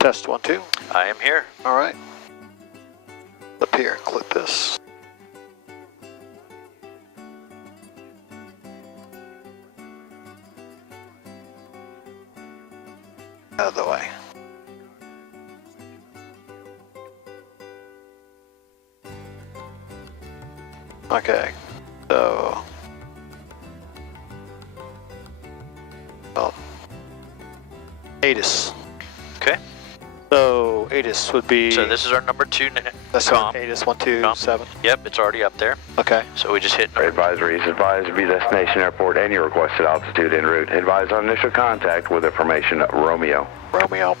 Test 1, 2. I am here. All right. Up here, click this. Out of the way. Okay, so. Oh. ATIS. Okay. So ATIS would be. So this is our number 2 That's com. ATIS 127. Yep, it's already up there. Okay. So we just hit. Advisories. Advise to be destination airport and your requested altitude en route. Advise on initial contact with information Romeo. Romeo.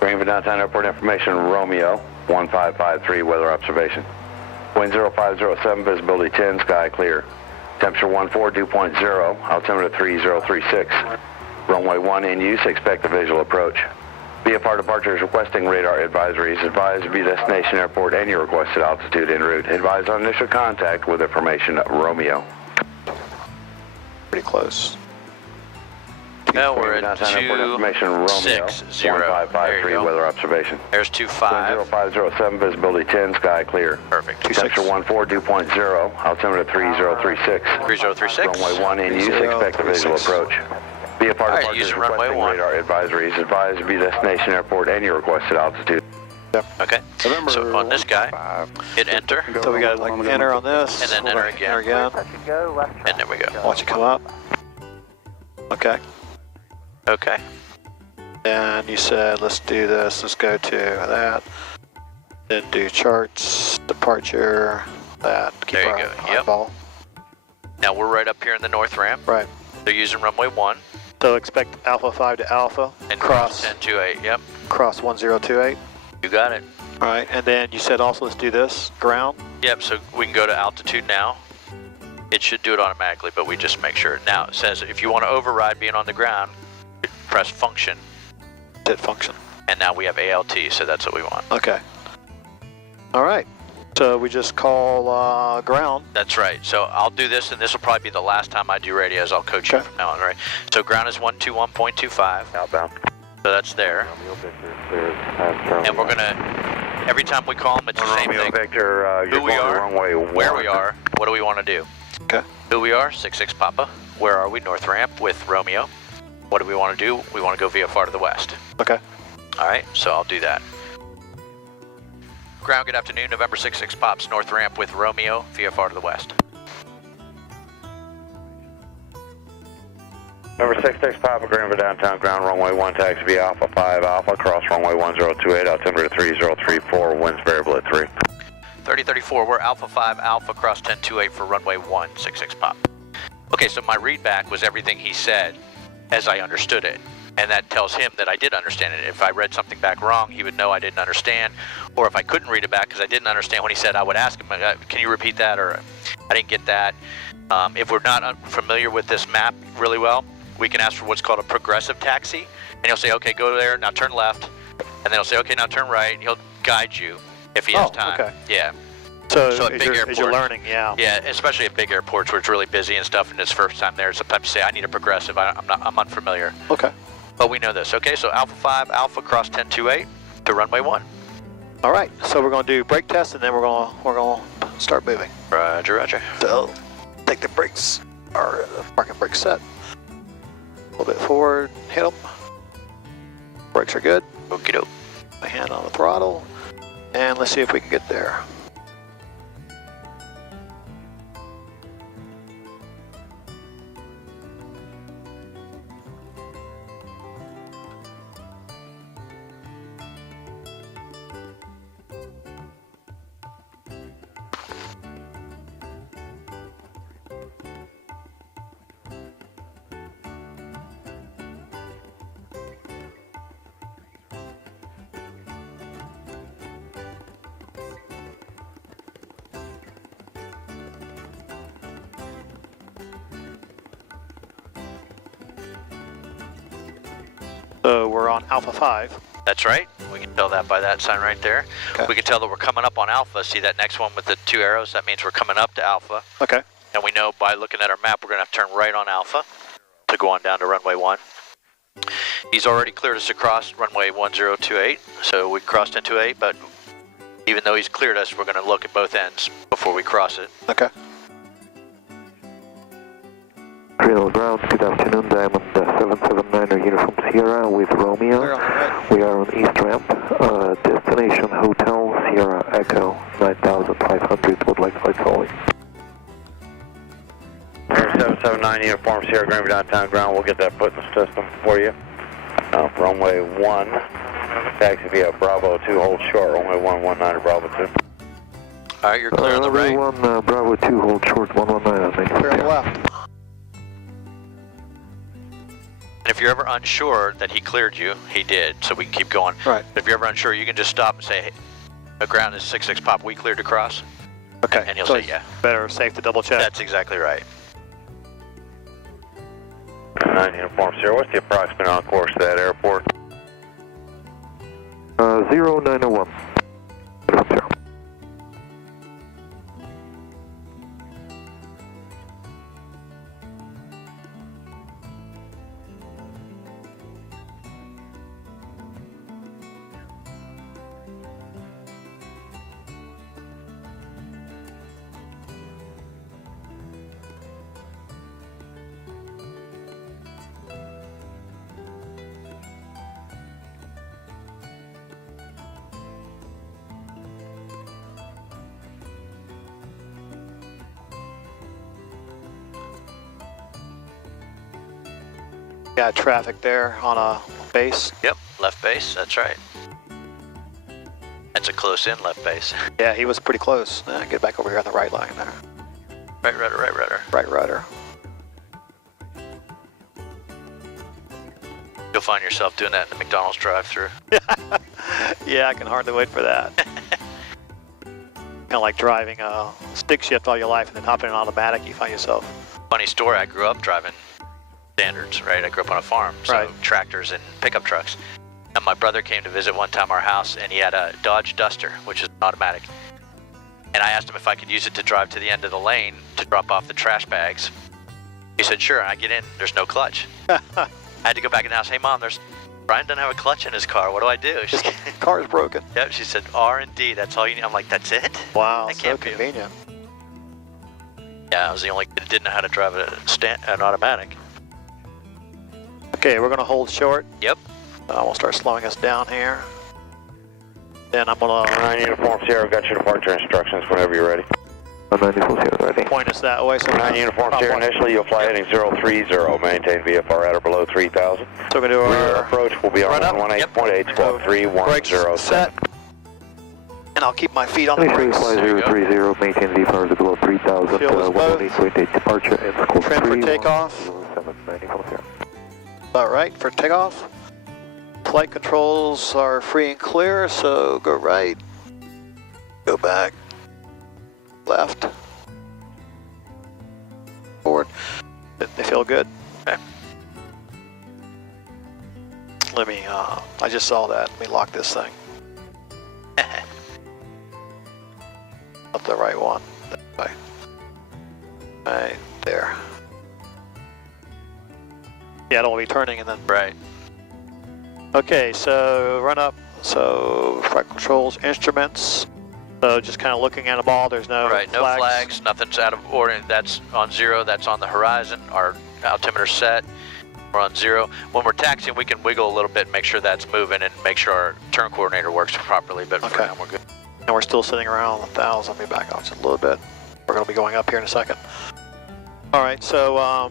Greenville Downtown Airport information Romeo. 1553 weather observation. Wind 0507, visibility 10, sky clear. Temperature 14, dew point 0, altimeter 3036. Runway 1 in use, expect a visual approach. VFR departures requesting radar advisories. Advise to be destination airport and your requested altitude en route. Advise on initial contact with information Romeo. Pretty close. Now we're at Downtown Airport information Romeo. 260. 1553 weather observation. There's 25. Wind 0507, visibility 10, sky clear. Perfect. Temperature 14, dew point 0, altimeter 3036. 3036. Runway 1 in use, expect a visual approach. Be a part of Alright, using requesting runway 1. radar advisories. Advise to be destination airport and your requested altitude. Okay. So on this guy, hit enter. So we got like enter on this. And then enter again. Enter again. And there we go. Watch it come up. Okay. Okay. And you said, let's do this. Let's go to that. Then do charts, departure, that. Keep There you our go. Yep. eyeball. Now we're right up here in the north ramp. Right. They're using runway 1 So expect Alpha 5 to Alpha. and cross 1028. Yep. cross 1028. You got it. All right. And then you said also let's do this ground. Yep. So we can go to altitude now. It should do it automatically, but we just make sure. Now it says if you want to override being on the ground, press function. Did function. And now we have ALT, so that's what we want. Okay. All right. So we just call ground. That's right. So I'll do this, and this will probably be the last time I do radios. I'll coach you Okay. from now on, right? So ground is 121.25. Outbound. So that's there. And we're gonna, every time we call them, it's the same Romeo thing. Victor, Who we are, runway 1. where we are, what do we want to do? Okay. Who we are, 66 Papa. Where are we? North ramp with Romeo. What do we want to do? We want to go VFR to the west. Okay. All right, so I'll do that. Ground, good afternoon. November 66 Pops, North ramp with Romeo, VFR to the west. Number 66 Papa, Greenville Downtown, ground runway 1, taxi via Alpha 5 Alpha, cross runway 1028, altimeter 3034, winds variable at 3. 3034, we're Alpha 5 Alpha, cross 1028 for runway 1, 66 Pop. Okay, so my readback was everything he said as I understood it. And that tells him that I did understand it. If I read something back wrong, he would know I didn't understand. Or if I couldn't read it back because I didn't understand what he said, I would ask him, can you repeat that? Or I didn't get that. If we're not familiar with this map really well, we can ask for what's called a progressive taxi. And he'll say, okay, go there, now turn left. And then he'll say, okay, now turn right. And he'll guide you if he has time. Okay. Yeah. So at big as you're airports, learning, yeah. Yeah, especially at big airports where it's really busy and stuff, and it's first time there. Sometimes you say, I need a progressive. I'm unfamiliar. Okay. But we know this. Okay, so Alpha 5 Alpha cross 1028 to runway 1. All right. So we're going to do brake test, and then we're going to start moving. Roger, roger. So take the brakes, or the parking brake set. A little bit forward, hit them. Brakes are good. Okie doke. My hand on the throttle, and let's see if we can get there. So we're on Alpha 5. That's right. We can tell that by that sign right there. Okay. We can tell that we're coming up on Alpha. See that next one with the 2 arrows? That means we're coming up to Alpha. Okay. And we know by looking at our map, we're going to have to turn right on Alpha to go on down to runway 1. He's already cleared us across runway 1028, so we crossed into 8, but even though he's cleared us, we're going to look at both ends before we cross it. Okay. Real ground, good afternoon, Diamond 779er Uniform Sierra with Romeo. Right. We are on East Ramp, destination Hotel Sierra Echo 9500, would like flight following. 779 Uniform Sierra, Greenville downtown ground, we'll get that put in the system for you. Runway 1, taxi via Bravo 2, hold short, runway 119 Bravo 2. Alright, you're clear on the right. 1, Bravo 2, hold short, 119 on me. Clear on the left. And if you're ever unsure that he cleared you, he did, so we can keep going. Right. But if you're ever unsure, you can just stop and say, hey, the ground is 66 pop, we cleared across. Okay. And he'll so say, yeah. Better safe to double check. That's exactly right. 9 Uniform Sierra, what's the approximate on course to that airport? 0901. Got traffic there on a base. Yep, left base, that's right. That's a close-in left base. Yeah, he was pretty close. Get back over here on the right line there. Right rudder, right rudder. Right rudder. You'll find yourself doing that in the McDonald's drive-thru. Yeah, I can hardly wait for that. Kind of like driving a stick shift all your life and then hopping in automatic, you find yourself. Funny story, I grew up driving standards, right? I grew up on a farm, so Right. tractors and pickup trucks. And my brother came to visit one time our house, and he had a Dodge Duster, which is automatic. And I asked him if I could use it to drive to the end of the lane to drop off the trash bags. He said, sure, and I get in, there's no clutch. I had to go back in the house, hey mom, Brian doesn't have a clutch in his car, what do I do? She's Car's broken. Yep, she said, R and D, that's all you need. I'm like, that's it? Wow, That so can't be. convenient. Yeah, I was the only kid that didn't know how to drive an automatic. Okay, we're gonna hold short. Yep. We'll start slowing us down here. Then I'm gonna 9 Uniform Sierra, got your departure instructions whenever you're ready. 94 Sierra, ready. point us that way. So 9 Uniform Sierra, initially you'll fly heading 030, maintain VFR at or below 3,000. So we're gonna do Rear our approach will be on run up. 118.8, squawk 3107. set. And I'll keep my feet on the Make sure you brakes. fly 030, maintain VFR at below 3,000, Fuel is both. 118.8 departure, and squawk Trim for takeoff. 94 Sierra. About right for takeoff. Flight controls are free and clear, so go right, go back, left, forward. They feel good. Okay. Let me, I just saw that. Let me lock this thing. Not the right one. That way. Right there. Yeah, I don't want to be turning and then. Right. Okay, so run up. So flight controls, instruments. So just kind of looking at them all. There's no Right, no flags, nothing's out of order. That's on 0, that's on the horizon. Our altimeter's set. We're on 0. When we're taxiing, we can wiggle a little bit and make sure that's moving and make sure our turn coordinator works properly, but for Okay. now we're good. And we're still sitting around 1,000. Let me back off just a little bit. We're going to be going up here in a second. All right, so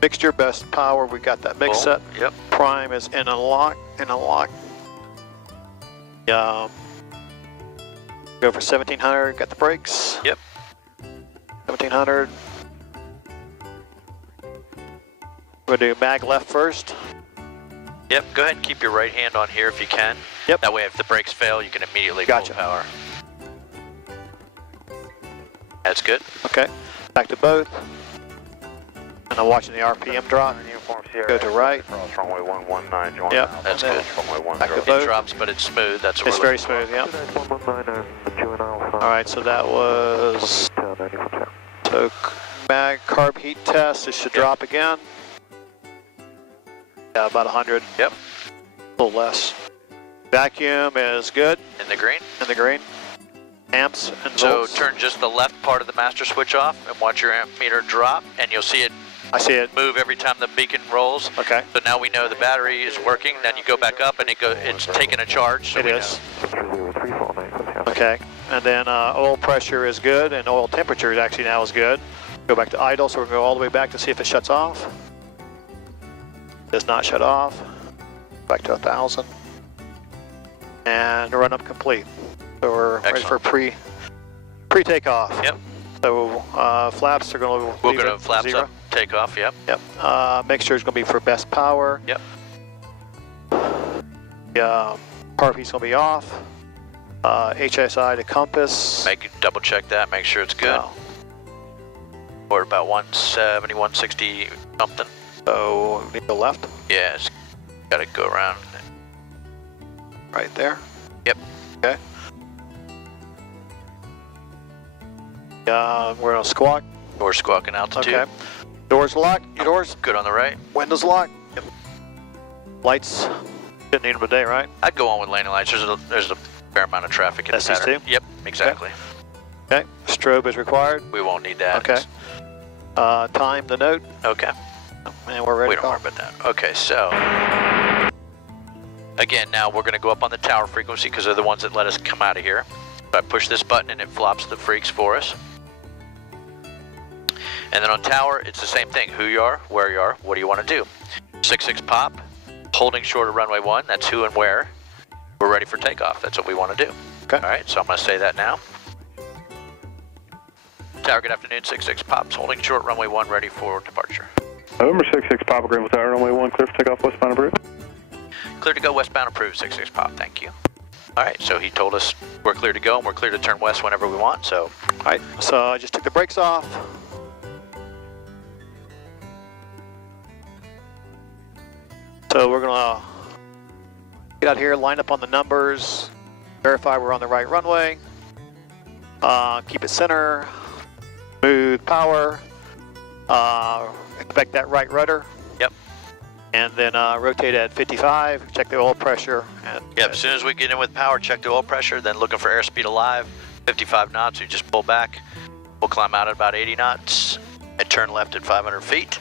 mixture, best power. We got that mix set. Yep. Prime is in a lock. Go for 1700. Got the brakes. Yep. 1700. We're going to do mag left first. Yep, go ahead and keep your right hand on here if you can. Yep. That way if the brakes fail, you can immediately Gotcha. pull power. That's good. Okay. Back to both. And I'm watching the RPM drop. Uniform Sierra, Go to right. cross runway 119, join Yep. now. That's And good. then Runway back to 10. both. It drops, but it's smooth. That's what It's we're very looking smooth, yep. 119, All right, so that was 94 Sierra. so mag carb heat test. It should Yep. drop again. Yeah, about 100. Yep. A little less. Vacuum is good. In the green. In the green. Amps and So volts. turn just the left part of the master switch off and watch your amp meter drop, and you'll see it I see it. move every time the beacon rolls. Okay. So now we know the battery is working. Then you go back up and it's taking a charge. So It we is. know. Okay. And then oil pressure is good, and oil temperature is actually now is good. Go back to idle, so we're going to go all the way back to see if it shuts off. Does not shut off. Back to 1,000. And run up complete. So we're ready for pre-takeoff. Yep. So flaps are going to We'll go to flaps up, take off. Yep. Yep. Mixture is going to be for best power. Yep. Power piece going to be off. HSI to compass. Double check that. Make sure it's good. No. We're about 170, 160 something. So we need to go left. Yeah, it's got to go around. Right there. Yep. Okay. We're on squawk. We're squawking altitude. Okay. Doors locked. Your doors. Good on the right. Windows locked. Yep. Lights. Didn't need them today, right? I'd go on with landing lights. There's a fair amount of traffic in the SC2? pattern. Yep, exactly. Okay. Strobe is required. We won't need that. Okay. Time the note. Okay. And we're ready We to don't go. worry about that. Okay, so again, now we're going to go up on the tower frequency because they're the ones that let us come out of here. So I push this button and it flops the freaks for us. And then on tower, it's the same thing. Who you are, where you are, what do you want to do? 66 pop, holding short of runway 1, that's who and where. We're ready for takeoff, that's what we want to do. Okay. All right, so I'm going to say that now. Tower, good afternoon, 66 pops, holding short, runway 1, ready for departure. November 66 Papa Greenville Tower, runway 1, clear for takeoff, westbound approved. Clear to go, westbound approved, 66 pop, thank you. All right, so he told us we're clear to go and we're clear to turn west whenever we want, so. All right. So I just took the brakes off. So we're gonna get out here, line up on the numbers, verify we're on the right runway, keep it center, smooth power, expect that right rudder. Yep. And then rotate at 55, check the oil pressure. And Yep, as soon as we get in with power, check the oil pressure, then looking for airspeed alive, 55 knots, we just pull back. We'll climb out at about 80 knots and turn left at 500 feet.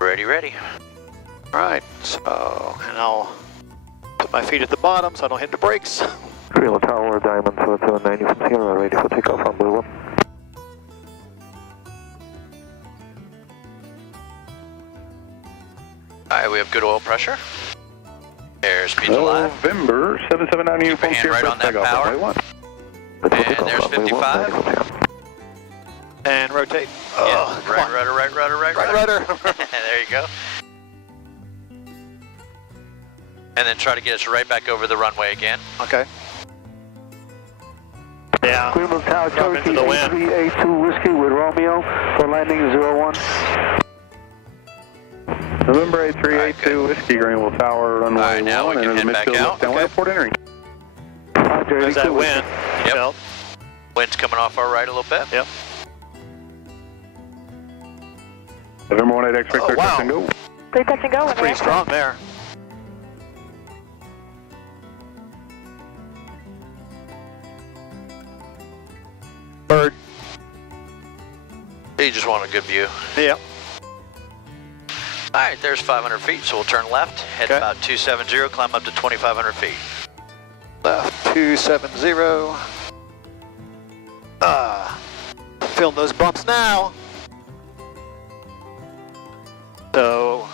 Ready, ready. All right, so, and I'll put my feet at the bottom so I don't hit the brakes. Greenville Tower, Diamond 790 from Sierra, ready for takeoff on Blue 1. All right, we have good oil pressure. Airspeed's alive. November 779 Keep a uniform hand Sierra, right on that takeoff, power. runway 1. And there's 55. And rotate. Yeah, Come right on. rudder, right rudder, right Right rudder. rudder. There you go. And then try to get us right back over the runway again. Okay. Yeah. Greenville Tower, Drop into Cherokee the wind. 8382 Whiskey with Romeo for landing 01. November 8382 Whiskey, Greenville Tower, runway All right, now we 1, can and head the back midfield out. left downwind Okay. airport entering. There's that wind. Yep. Felt. Wind's coming off our right a little bit. Yep. November 18 X-ray, Oh, clear wow. touch and go. Clear touch and go. That's pretty strong there. Bird. You just want a good view. Yep. All right, there's 500 feet, so we'll turn left, head Okay. about 270, climb up to 2,500 feet. Left 270. Feeling those bumps now. So,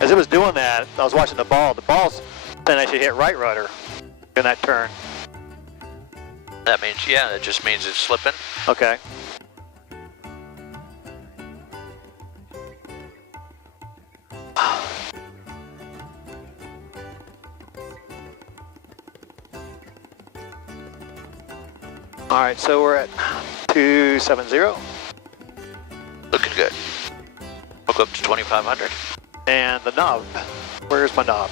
as it was doing that, I was watching the ball. The ball's then I should hit right rudder in that turn. That means, yeah, that just means it's slipping. Okay. All right, so we're at 270, Looking good. Hook up to 2,500. and the knob. Where's my knob?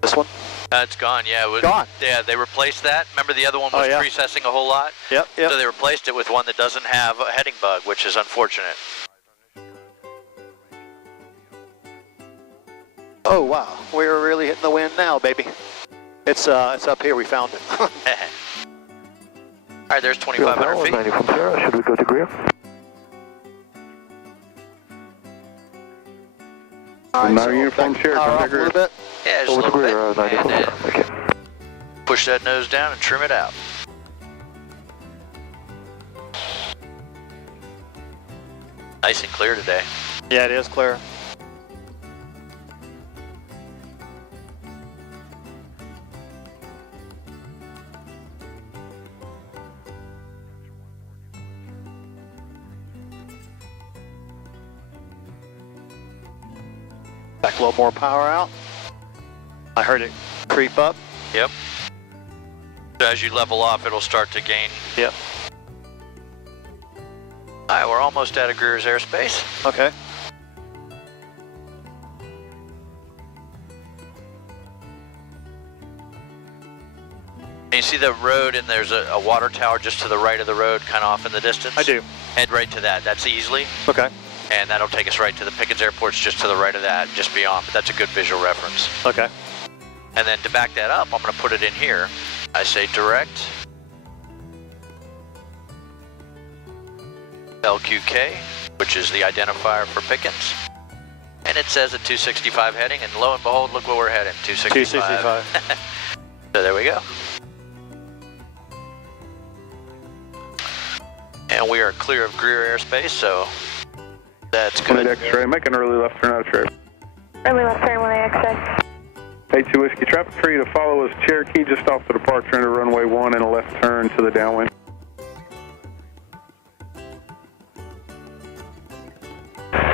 This one? It's gone, yeah. It was, Gone. Yeah, they replaced that. Remember the other one Oh, was yeah. precessing a whole lot? Yep, yep. So they replaced it with one that doesn't have a heading bug, which is unfortunate. Oh wow, we're really hitting the wind now, baby. It's up here, we found it. All right, there's 2,500 feet. 90 from Sierra, should we go to Greer? Alright, No uniform back Sierra, power come off to a little Greer. bit. Yeah, just a Over to little Greer, bit. 90 from And Sierra, okay. push that nose down and trim it out. Nice and clear today. Yeah, it is clear. Back a little more power out. I heard it creep up. Yep. So as you level off, it'll start to gain. Yep. All right, we're almost out of Greer's airspace. Okay. And you see the road, and there's a water tower just to the right of the road, kind of off in the distance? I do. Head right to that. That's easily. Okay. And that'll take us right to the Pickens Airport's just to the right of that, just beyond. But that's a good visual reference. Okay. And then to back that up, I'm going to put it in here. I say direct. LQK, which is the identifier for Pickens. And it says a 265 heading, and lo and behold, look where we're heading, 265. 265. So there we go. And we are clear of Greer airspace, so that's good. X-ray, make an early left turn out of Cherokee. Early left turn, 1 X-ray. A2 Whiskey, traffic for you to follow us Cherokee just off the departure into runway 1 and a left turn to the downwind.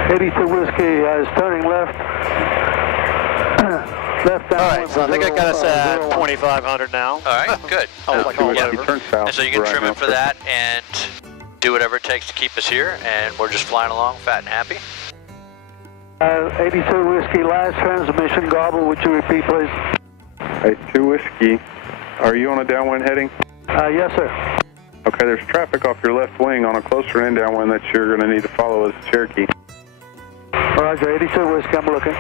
Whiskey is turning left. Left down. All right, so I think I got us at 2,500 now. All right, good. I was like all Whiskey, over. turn south. And so you can right trim now, it for sir. that and do whatever it takes to keep us here, and we're just flying along fat and happy. 82 Whiskey, last transmission gobble, would you repeat, please? A2 Whiskey, are you on a downwind heading? Yes, sir. Okay, there's traffic off your left wing on a closer in downwind that you're going to need to follow as Cherokee. Roger, 82 Whiskey, I'm looking.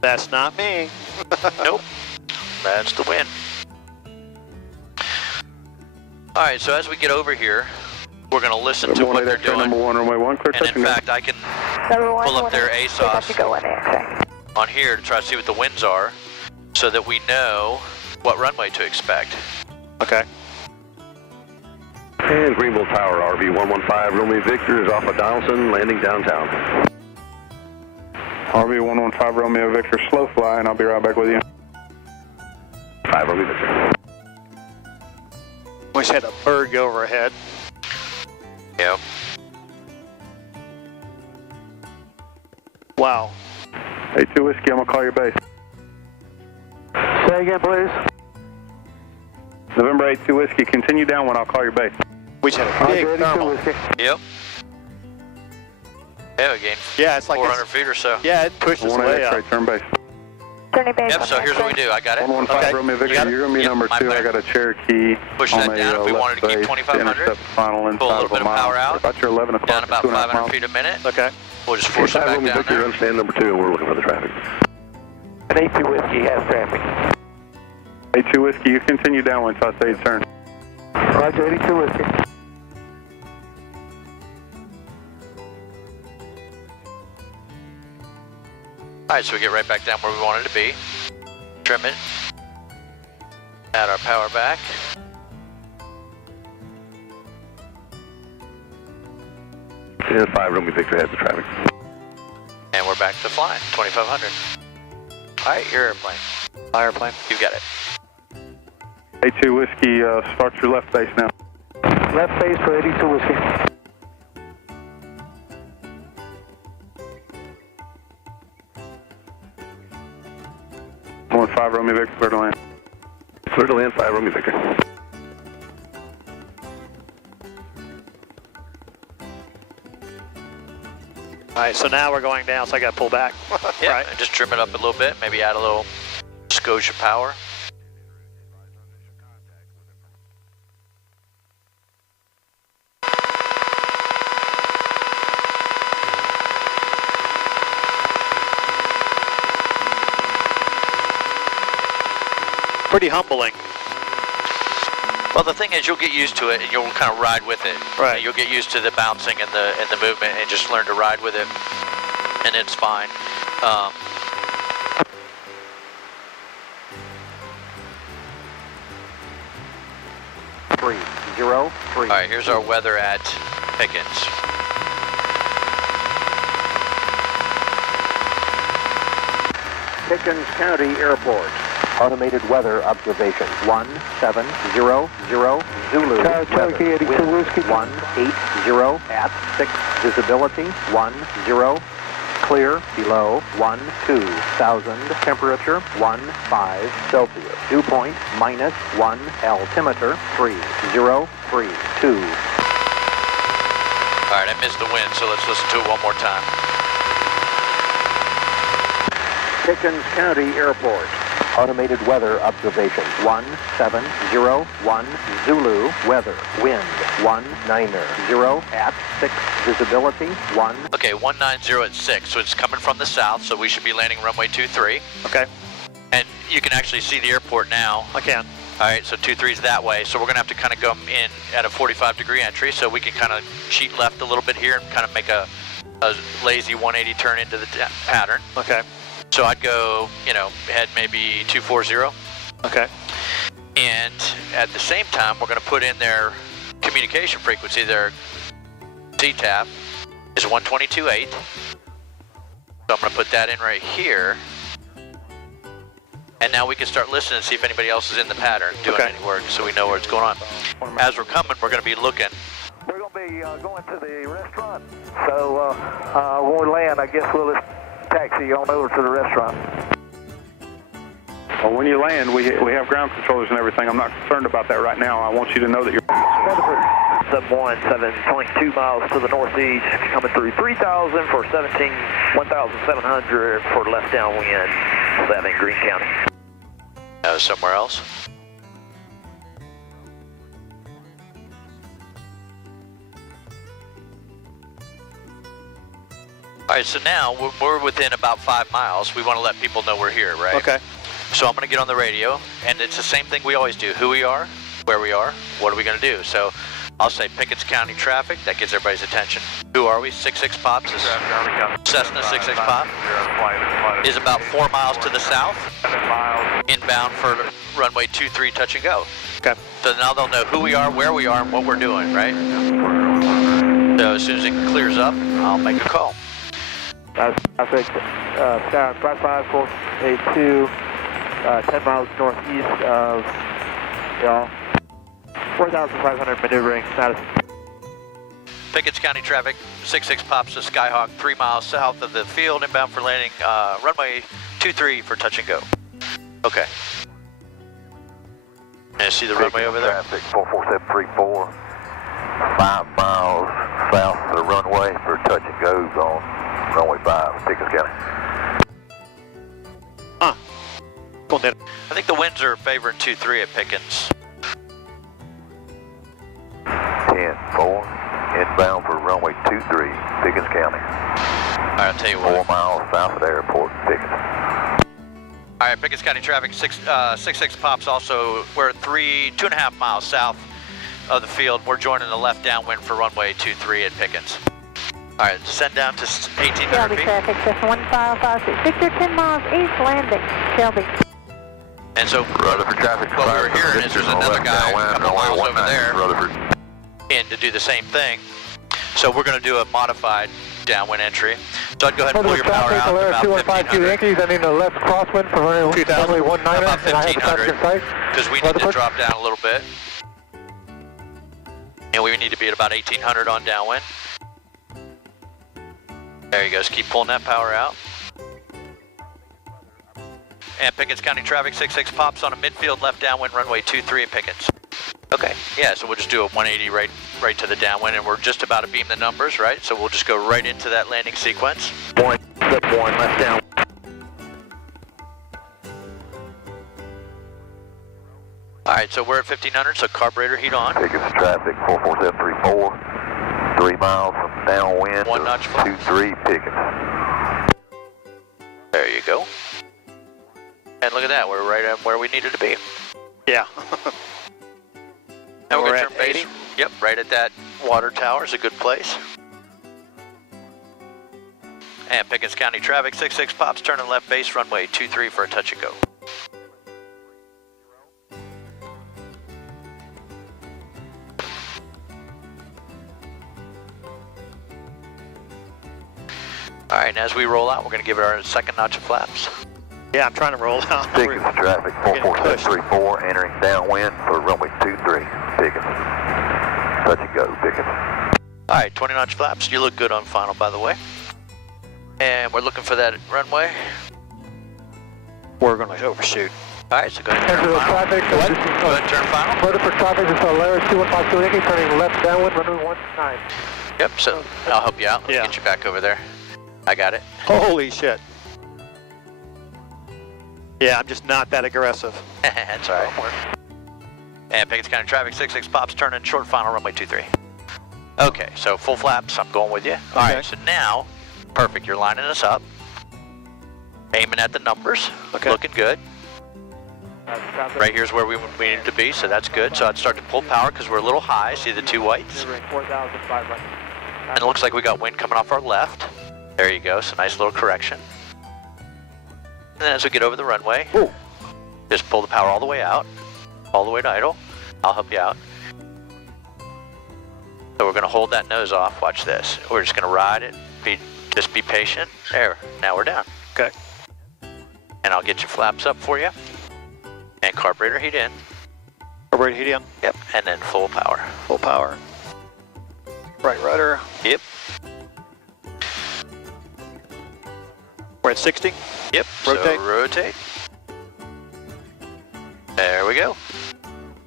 That's not me. Nope, that's the win. All right, so as we get over here, we're going to listen to what they're doing. Number 1, runway 1, clear And touch in and go. fact, I can Number 1, pull up their ASOS go 1 X-ray. on here to try to see what the winds are so that we know what runway to expect. Okay. And Greenville Tower, RV115, Romeo Victor is off of Donaldson, landing downtown. RV115 Romeo Victor, slow fly, and I'll be right back with you. 5 Romeo Victor. Wish I had a bird go overhead. Yep. Wow. A2 Whiskey, I'm going to call your base. Say again, please. November 82 Whiskey, continue down when I'll call your base. We just had a big Roger, 82 thermal. Whiskey. Yep. Yeah, we gained Yeah, it's like 400 feet or so. Yeah, it pushed us 1 way X-ray, up. turn base. Turning base. Yep, so here's what we do. I got it. 115 Okay. Romeo You Victor, got it? you're going to be Yep, number my 2. I bad. got a Cherokee Push on that a down if we left wanted to keep base, 2,500. intercept final Pull a inside little of bit a of power mile. out. About your 11 o'clock, Down about 2.5 500 miles. feet a minute. Okay. We'll just force it 5 back Romeo down Victor, there. understand number 2, and we're looking for the traffic. An 82 Whiskey has traffic. A2 Whiskey, you continue downwind until I say turn. Roger, 82 Whiskey. All right, so we get right back down where we wanted to be. Trim it. Add our power back. And 5 Romeo Victor has the traffic. And we're back to flying, 2,500. All right, your airplane. Airplane. You got it. A2 Whiskey, start your left base now. Left base for 82 Whiskey. One 5 Romeo Victor, clear to land. Clear to land, 5 Romeo Victor. All right, so now we're going down, so I got to pull back. Yeah, Right. and just trim it up a little bit, maybe add a little Scotia power. pretty humbling. Well, the thing is, you'll get used to it, and you'll kind of ride with it. Right. You'll get used to the bouncing and the movement, and just learn to ride with it, and it's fine. 303. All right, here's our weather at Pickens. Pickens County Airport. Automated weather observation 1700 Zulu. Cherokee 82 Whiskey. 180 at 6 visibility 10 clear below 12,000 temperature 15 Celsius. Dew point -1 altimeter 3032. All right, I missed the wind, so let's listen to it one more time. Pickens County Airport. Automated weather observation 1701 Zulu weather wind 190 at 6 visibility 1. Okay, 190 at 6, so it's coming from the south, so we should be landing runway 23. Okay, And you can actually see the airport now. I can. All right, so 23 is that way, so we're gonna have to kind of go in at a 45-degree entry, so we can kind of cheat left a little bit here and kind of make a lazy 180 turn into the pattern. Okay, So I'd go, you know, head maybe 240. okay, And at the same time, we're going to put in their communication frequency. Their CTAF is 122.8. So I'm going to put that in right here. And now we can start listening and see if anybody else is in the pattern doing Okay. any work, so we know where it's going on. As we're coming, we're going to be looking. We're going to be going to the restaurant. So when we land, I guess we'll just taxi you on over to the restaurant. Well, when you land, we have ground controllers and everything. I'm not concerned about that right now. I want you to know that you're... Rutherford, 717.2 miles to the northeast, coming through 3,000 for 1,700 for left downwind, 7 Greene County. Somewhere else. All right, so now we're within about 5 miles. We want to let people know we're here, right? okay, So I'm going to get on the radio, and it's the same thing we always do. Who we are, where we are, what are we going to do? So I'll say Pickens County traffic. That gets everybody's attention. Who are we? 66 Pops. Is Cessna 66 Pop is about 4 miles to the south, inbound for runway 23 touch and go. okay. So now they'll know who we are, where we are, and what we're doing, right? So as soon as it clears up, I'll make a call. Traffic, Skyhawk 55482, 10 miles northeast of y'all. 4,500 maneuvering, Madison. Pickens County traffic, 66 Pops to Skyhawk, 3 miles south of the field, inbound for landing, runway 23 for touch and go. Okay. And see the runway over there? Traffic 44734, 5 miles south of the runway for touch and goes on runway 5, Pickens County. Huh. Cool, Ned. I think the winds are favoring 2-3 at Pickens. 10-4, inbound for runway 23, Pickens County. All right, I'll tell you 4 what. miles south of the airport, Pickens. All right, Pickens County traffic, 66 Pops also, we're 2.5 miles south of the field. We're joining the left downwind for runway 23 at Pickens. All right, send down to 1,800 Shelby feet. traffic, just 15566, Victor 10 miles east landing, Shelby. And so Rutherford traffic. what we were hearing is there's another guy a couple miles over there Rutherford. in to do the same thing. So we're going to do a modified downwind entry. So I'd go ahead and pull your power out to about 1,500. Yankees, I need a left crosswind for runway 19 About 1,500, because we need to Rutherford. drop down a little bit. And we need to be at about 1,800 on downwind. There you go, just keep pulling that power out. And Pickens County traffic, 66 Pops on a midfield left downwind runway 23 at Pickens. Okay, yeah, so we'll just do a 180 right to the downwind, and we're just about to beam the numbers, right? So we'll just go right into that landing sequence. Step 1, left down. All right, so we're at 1,500, so carburetor heat on. Pickens traffic 44734, 3 miles from downwind. One notch flat. 23 Pickens. There you go. And look at that, we're right at where we needed to be. Yeah. And we're we're at gonna turn base. 80? Yep, right at that water tower is a good place. And Pickens County traffic, 66 pops, turning left base, runway 23 for a touch and go. All right, and as we roll out, we're going to give it our second notch of flaps. Yeah, I'm trying to roll out. Pickens traffic, 44734, entering downwind for runway 23. Pickens. Touch and go, Pickens. All right, 20 notch flaps. You look good on final, by the way. And we're looking for that runway. We're going to overshoot. All right, so go ahead and turn final. traffic. Go ahead and turn final. Further for traffic, this is Alaris 2152 Yankee, turning left downwind, runway 19. Yep, so I'll help you out. Let me Yeah. get you back over there. I got it. Holy shit. Yeah, I'm just not that aggressive. That's all right. And Pickens County traffic, 66 pops, turning short final, runway 23. Okay, so full flaps, I'm going with you. All right, so now, perfect, you're lining us up. Aiming at the numbers, looking good. Right here's where we needed to be, so that's good. So I'd start to pull power because we're a little high. See the two whites? And it looks like we got wind coming off our left. There you go, so nice little correction. And then as we get over the runway, just pull the power all the way out, all the way to idle. I'll help you out. So we're gonna hold that nose off, watch this. We're just gonna ride it, just be patient. There, now we're down. Okay. And I'll get your flaps up for you. And carburetor heat in. Carburetor heat in. Yep, and then full power. Full power. Right rudder. Yep. We're at 60. Yep, Rotate. so rotate. There we go. All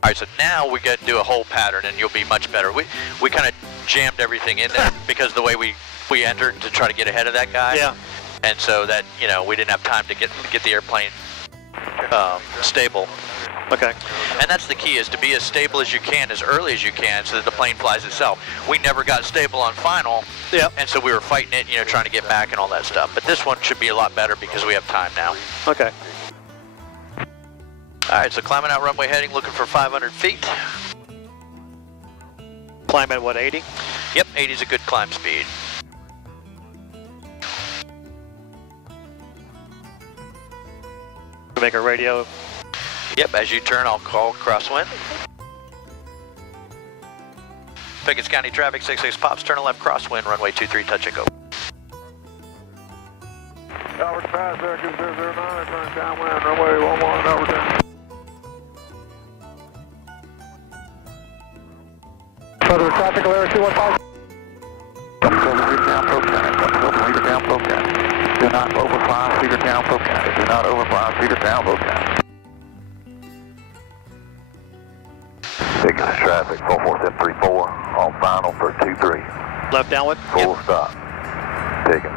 right, so now we got to do a whole pattern and you'll be much better. We kind of jammed everything in there because of the way we entered to try to get ahead of that guy. Yeah. And so that, you know, we didn't have time to get the airplane stable. Okay. And that's the key, is to be as stable as you can, as early as you can, so that the plane flies itself. We never got stable on final, and so we were fighting it, you know, trying to get back and all that stuff. But this one should be a lot better because we have time now. Okay. All right, so climbing out runway heading, looking for 500 feet. Climb at what, 80? Yep, 80 is a good climb speed. To make a radio. Yep, as you turn, I'll call crosswind. Pickens County traffic, 66 pops, turn left crosswind, runway 23, touch and go. Albert 5 seconds, 009, turn downwind, runway 11, Albert 10. Further traffic, Alaris 215. 1 feet down, ProCat. 1 down, ProCat. Do not over 5 feet down, ProCat. Do not over 5 feet down, ProCat. Pickens traffic, 44734, on final for 23. Left downwind? Full stop. Pickens.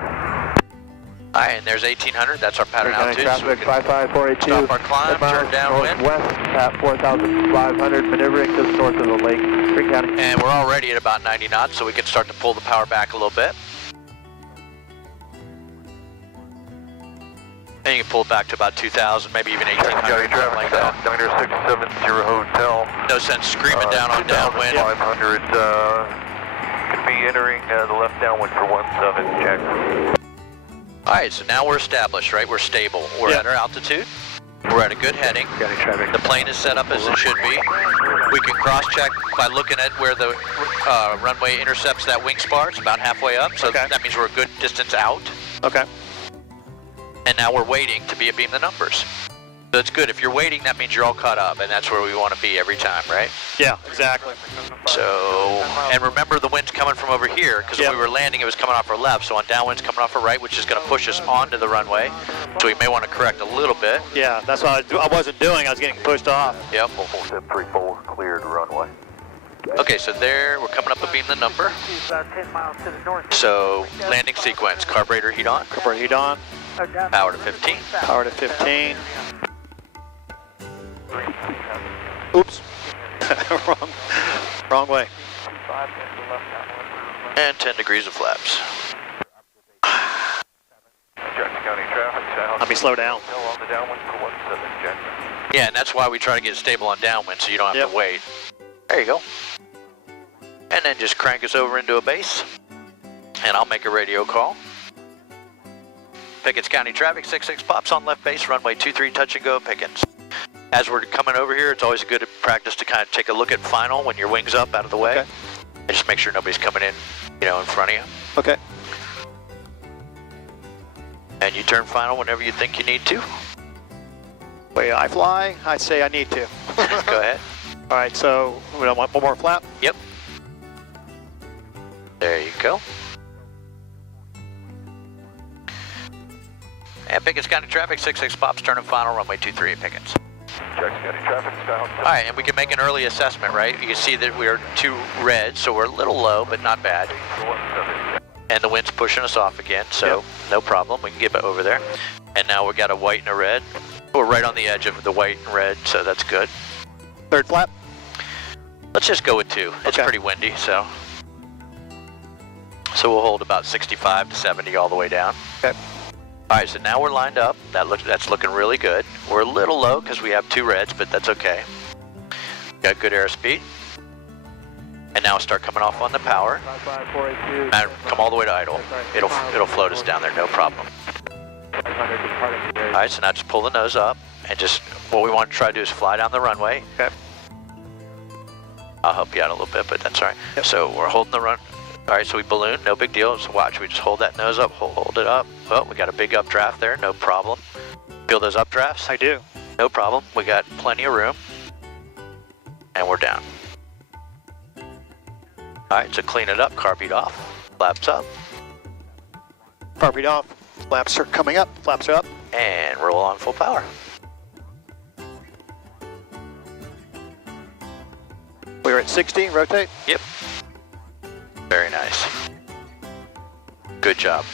All right, and there's 1800, that's our pattern altitude. Traffic, 55482. Stop our climb, turn downwind. Northwest at 4,500, maneuvering just north of the lake, Green County. And we're already at about 90 knots, so we can start to pull the power back a little bit. And you can pull it back to about 2,000, maybe even 1,800, something like that. Niner 670 Hotel. No sense screaming down on downwind. 500, could be entering the left downwind for 17, check. All right, so now we're established, right? We're stable. We're at our altitude. We're at a good heading. The plane is set up as it should be. We can cross-check by looking at where the runway intercepts that wing spar. It's about halfway up, so that means we're a good distance out. Okay. And now we're waiting to beam the numbers. So it's good. If you're waiting, that means you're all caught up, and that's where we want to be every time, right? Yeah, exactly. So, and remember the wind's coming from over here, because when we were landing, it was coming off our left, so on downwind's coming off our right, which is going to push us onto the runway. So we may want to correct a little bit. Yeah, that's what I wasn't doing. I was getting pushed off. Yep. 44734, cleared runway. Okay, so there, we're coming up to beam the number. So, landing sequence, carburetor heat on. Carburetor heat on. Power to 15. Power to 15. Oops. Wrong way. And 10 degrees of flaps. Let me slow down. On the downwind for 17, Jackson. Yeah, and that's why we try to get stable on downwind so you don't have to wait. There you go. And then just crank us over into a base, and I'll make a radio call. Pickens County traffic, 66 pops on left base, runway 23, touch and go, Pickens. As we're coming over here, it's always good practice to kind of take a look at final when your wing's up out of the way. Okay. And just make sure nobody's coming in, you know, in front of you. Okay. And you turn final whenever you think you need to. Way I fly, I say I need to. Go ahead. All right, so we don't want one more flap? Yep. There you go. And Pickens County traffic, 66 pops, turn and final, runway 23 at Pickens. Jackson County traffic, Skyhawk. All right, and we can make an early assessment, right? You can see that we're 2 red, so we're a little low, but not bad. And the wind's pushing us off again, so no problem. We can get over there. And now we got a white and a red. We're right on the edge of the white and red, so that's good. Third flap? Let's just go with 2. It's pretty windy, so we'll hold about 65 to 70 all the way down. Okay. All right, so now we're lined up. That's looking really good. We're a little low because we have 2 reds, but that's okay. Got good airspeed. And now start coming off on the power. And come all the way to idle. It'll float us down there, no problem. All right, so now just pull the nose up, and just what we want to try to do is fly down the runway. Okay. I'll help you out a little bit, but that's all right. Yep. So we're holding the run. All right, so we balloon, no big deal. So watch, we just hold that nose up, hold it up. Oh, we got a big updraft there, no problem. Feel those updrafts? I do. No problem, we got plenty of room. And we're down. All right, so clean it up, carb beat off, flaps up. Carb beat off, flaps are coming up, flaps are up. And roll on full power. We're at 60, rotate. Yep. Very nice. Good job.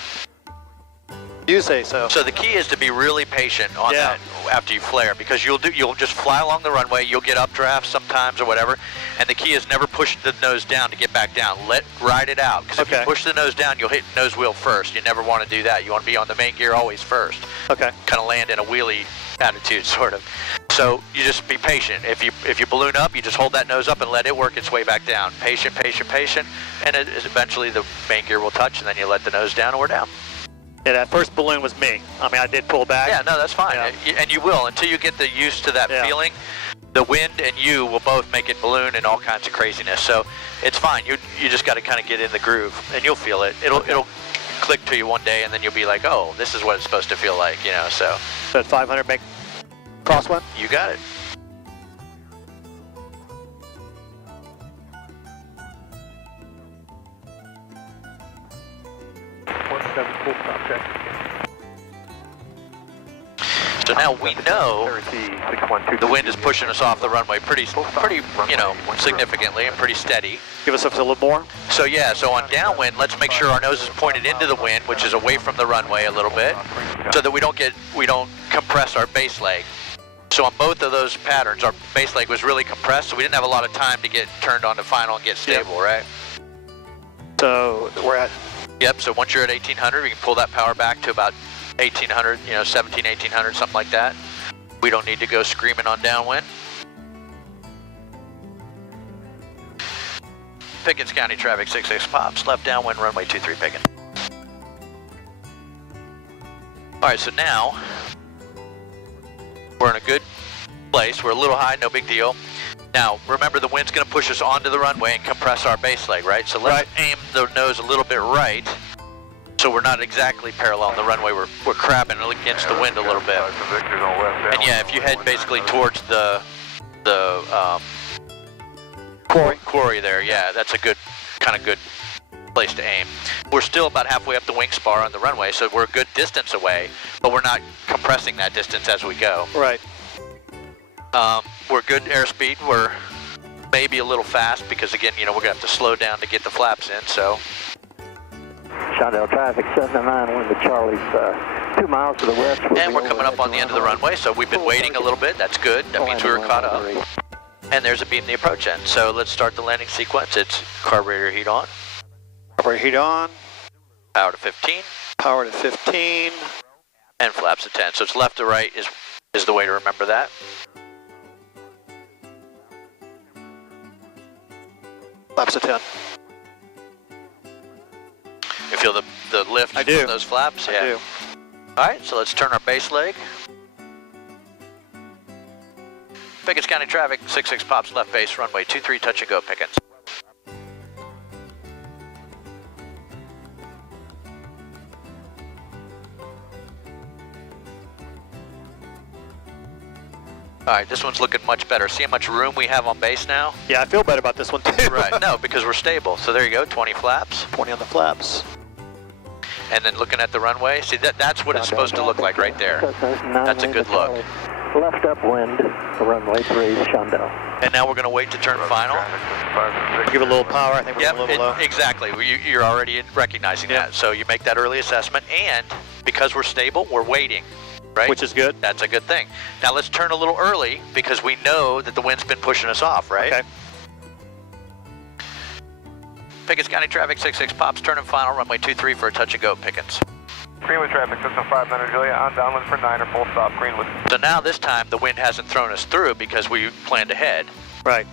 You say so. So the key is to be really patient on that after you flare, because you'll just fly along the runway, you'll get updrafts sometimes or whatever, and the key is never push the nose down to get back down. Ride it out, because if you push the nose down, you'll hit nose wheel first. You never want to do that. You want to be on the main gear always first. Okay. Kind of land in a wheelie attitude, sort of. So you just be patient. If you balloon up, you just hold that nose up and let it work its way back down. Patient, patient, patient, and eventually the main gear will touch, and then you let the nose down, and we're down. Yeah, that first balloon was me. I mean, I did pull back. Yeah, no, that's fine. Yeah. And you will, until you get used to that feeling. The wind and you will both make it balloon and all kinds of craziness. So it's fine. You just got to kind of get in the groove, and you'll feel it. It'll click to you one day, and then you'll be like, oh, this is what it's supposed to feel like, you know. So at 500, make crosswind. You got it. So now we know the wind is pushing us off the runway pretty, you know, significantly and pretty steady. Give us a little more. So yeah, so on downwind, let's make sure our nose is pointed into the wind, which is away from the runway a little bit, so that we don't compress our base leg. So on both of those patterns, our base leg was really compressed, so we didn't have a lot of time to get turned on to final and get stable, right? So we're at... Yep, so once you're at 1800, we can pull that power back to about 1800, you know, 17, 1800, something like that. We don't need to go screaming on downwind. Pickens County traffic, 66 pops, left downwind, runway 23 Pickens. All right, so now we're in a good place. We're a little high, no big deal. Now, remember the wind's gonna push us onto the runway and compress our base leg, right? So let's aim the nose a little bit right, so we're not exactly parallel on the runway. We're crabbing against the wind a little bit. And yeah, if you head basically towards the quarry there, yeah, that's a good place to aim. We're still about halfway up the wing spar on the runway, so we're a good distance away, but we're not compressing that distance as we go. Right. We're good airspeed. We're maybe a little fast because, again, you know, we're going to have to slow down to get the flaps in, so. Shondell traffic, 79, wind to Charlie's 2 miles to the west. And we're coming up on the end of the runway, so we've been waiting a little bit. That's good. That means we were caught up. And there's a beam in the approach end. So let's start the landing sequence. It's carburetor heat on. Carburetor heat on. Power to 15. Power to 15. And flaps of 10. So it's left to right is the way to remember that. Flaps of 10. You feel the lift I do. from those flaps? I Yeah. do. All right, so let's turn our base leg. Pickens County traffic, 66 pops left base, runway 23, touch and go, Pickens. All right, this one's looking much better. See how much room we have on base now? Yeah, I feel better about this one too. Right, no, because we're stable. So there you go, 20 flaps. 20 on the flaps. And then looking at the runway, see that's what it's supposed to look like right there. That's a good look. Left upwind, runway 3, Shundell. And now we're going to wait to turn final. Give it a little power. I think we're a little low. Exactly. You're already recognizing that. So you make that early assessment, and because we're stable, we're waiting, right? Which is good. That's a good thing. Now let's turn a little early because we know that the wind's been pushing us off, right? Okay. Pickens County traffic, 66 pops, turn and final, runway 23 for a touch and go, Pickens. Greenwood traffic, Cessna 500, Juliet, on downwind for 9 or full stop, Greenwood. So now this time the wind hasn't thrown us through because we planned ahead. Right.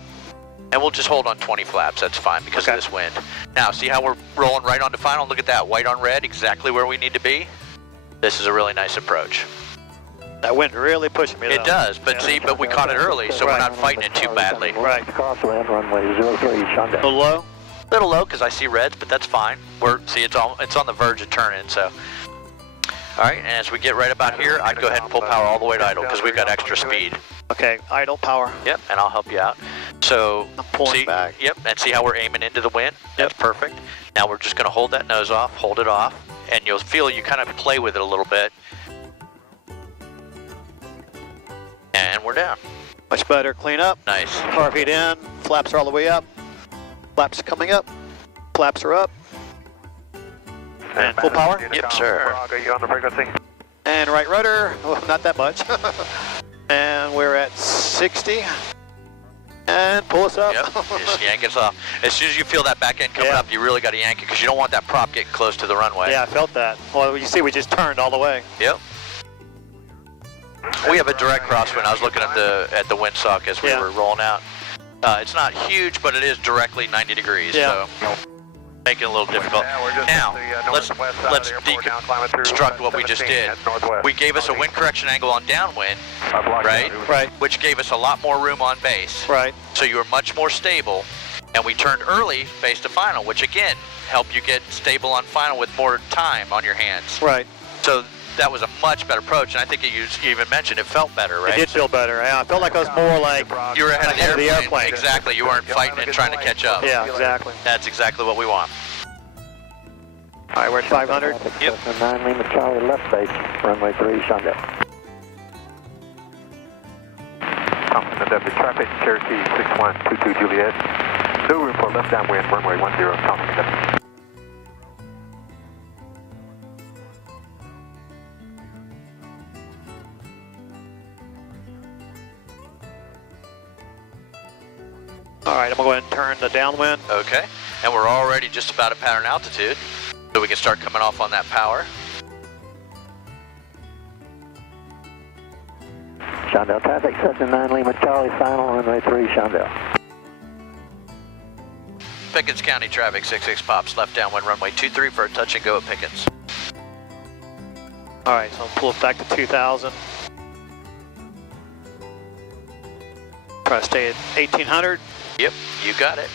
And we'll just hold on 20 flaps, that's fine because of this wind. Now, see how we're rolling right onto final? Look at that, white on red, exactly where we need to be. This is a really nice approach. That wind really pushed me though. It does, but see, but we caught it early, so we're not fighting it too badly. Right. Crosswind, runway 03, Shundell. A little low? A little low because I see reds, but that's fine. See, it's on the verge of turning, so. All right, and as we get right about here, I'd go ahead and pull power all the way to idle because we've got extra speed. Okay, idle power. Yep, and I'll help you out. So, I'm pulling back. Yep, and see how we're aiming into the wind? That's perfect. Now we're just gonna hold that nose off, hold it off, and you'll feel you kind of play with it a little bit. And we're down. Much better. Clean up. Nice. Carb heat in. Flaps are all the way up. Flaps coming up. Flaps are up. And full power. Yep, sir. You on the frequency? And right rudder. Oh, not that much. And we're at 60. And pull us up. Yep, just yank us off. As soon as you feel that back end coming up, you really got to yank it because you don't want that prop getting close to the runway. Yeah, I felt that. Well, you see we just turned all the way. Yep. We have a direct crosswind. I was looking at the windsock as we were rolling out. It's not huge, but it is directly 90 degrees, so making it a little difficult. Now, let's deconstruct what we just did. We gave us a wind correction angle on downwind, right? Right. Which gave us a lot more room on base. Right. So you were much more stable, and we turned early base to final, which again helped you get stable on final with more time on your hands. Right. So that was a much better approach, and I think you even mentioned it felt better, right? It did feel better. Yeah, I felt like I was more like you were ahead of the airplane. Exactly. You weren't fighting and trying to catch up. Yeah, exactly. That's exactly what we want. All right, we're at 500. Yep. Cessna 9 Lima Charlie, left base, runway 3, Shundell. Deputy traffic, Cherokee 6122 Juliet. No room for left downwind, runway 10, Thompson. All right, I'm going to go ahead and turn the downwind. Okay, and we're already just about at pattern altitude, so we can start coming off on that power. Shundell traffic, Cessna 9 Lima Charlie, final, runway 3, Shundell. Pickens County traffic, 66 pops, left downwind, runway 23 for a touch and go at Pickens. All right, so I'll pull it back to 2,000. Try to stay at 1,800. Yep, you got it.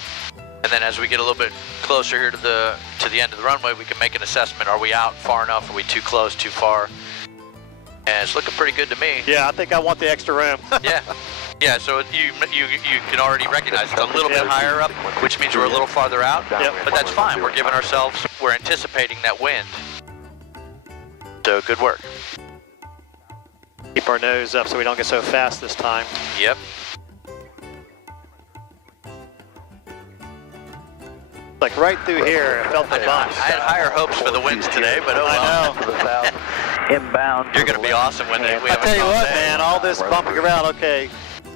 And then as we get a little bit closer here to the end of the runway, we can make an assessment. Are we out far enough? Are we too close, too far? And it's looking pretty good to me. Yeah, I think I want the extra room. Yeah, so you can already recognize it's a little bit higher up, which means we're a little farther out. Yep. But that's fine. We're giving ourselves, we're anticipating that wind. So good work. Keep our nose up so we don't get so fast this time. Yep. Like right through here, I felt the bump. I had higher hopes for the winds today, but oh well. I know. Inbound. You're going to be awesome when we have I tell you what, man, all this bumping around, okay,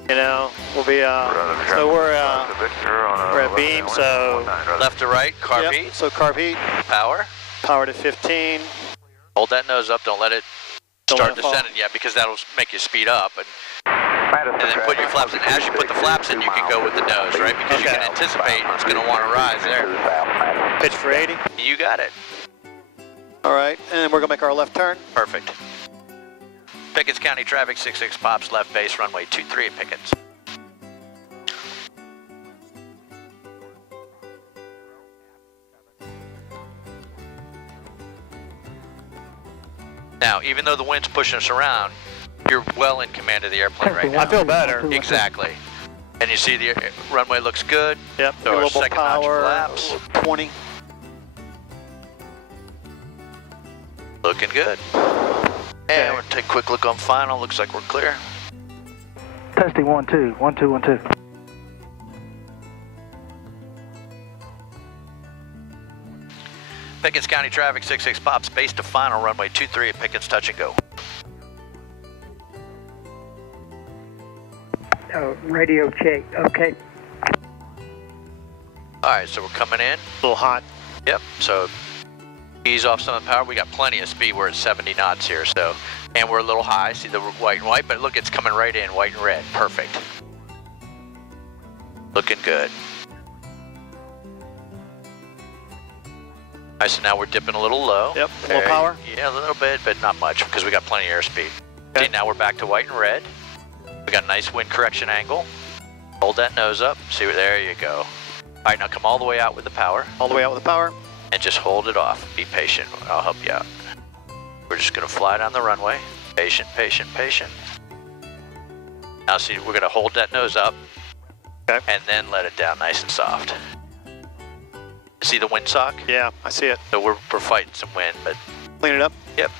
you know, we'll be, so we're at beam, so. Left to right, carb heat. So carb heat. Power. Power to 15. Hold that nose up, don't let it start descending yet, because that'll make you speed up. And then put your flaps in. As you put the flaps in, you can go with the nose, right? Because you can anticipate it's going to want to rise there. Pitch for 80. You got it. All right, and we're going to make our left turn. Perfect. Pickens County traffic, 66 pops, left base, runway 23 at Pickens. Now, even though the wind's pushing us around, you're well in command of the airplane right now. I feel better. Exactly. And you see the runway looks good. Yep, So our little second power, notch flaps. 20. Looking good. And we'll take a quick look on final. Looks like we're clear. Testing 1 2 1 2 1 2. Pickens County traffic, 66 pops, base to final, runway 23 at Pickens, touch and go. Radio check. Okay. All right, so we're coming in. A little hot. Yep. So ease off some of the power. We got plenty of speed. We're at 70 knots here. So, and we're a little high. See the white and white, but look, it's coming right in, white and red. Perfect. Looking good. All right, so now we're dipping a little low. Yep. A little power. Yeah, a little bit, but not much because we got plenty of airspeed. Okay. See, now we're back to white and red. We got a nice wind correction angle. Hold that nose up. See, there you go. All right, now come all the way out with the power. All the way out with the power. And just hold it off. Be patient. I'll help you out. We're just going to fly down the runway. Patient, patient, patient. Now see, we're going to hold that nose up. Okay. And then let it down nice and soft. See the windsock? Yeah, I see it. So we're fighting some wind, but... Clean it up. Yep.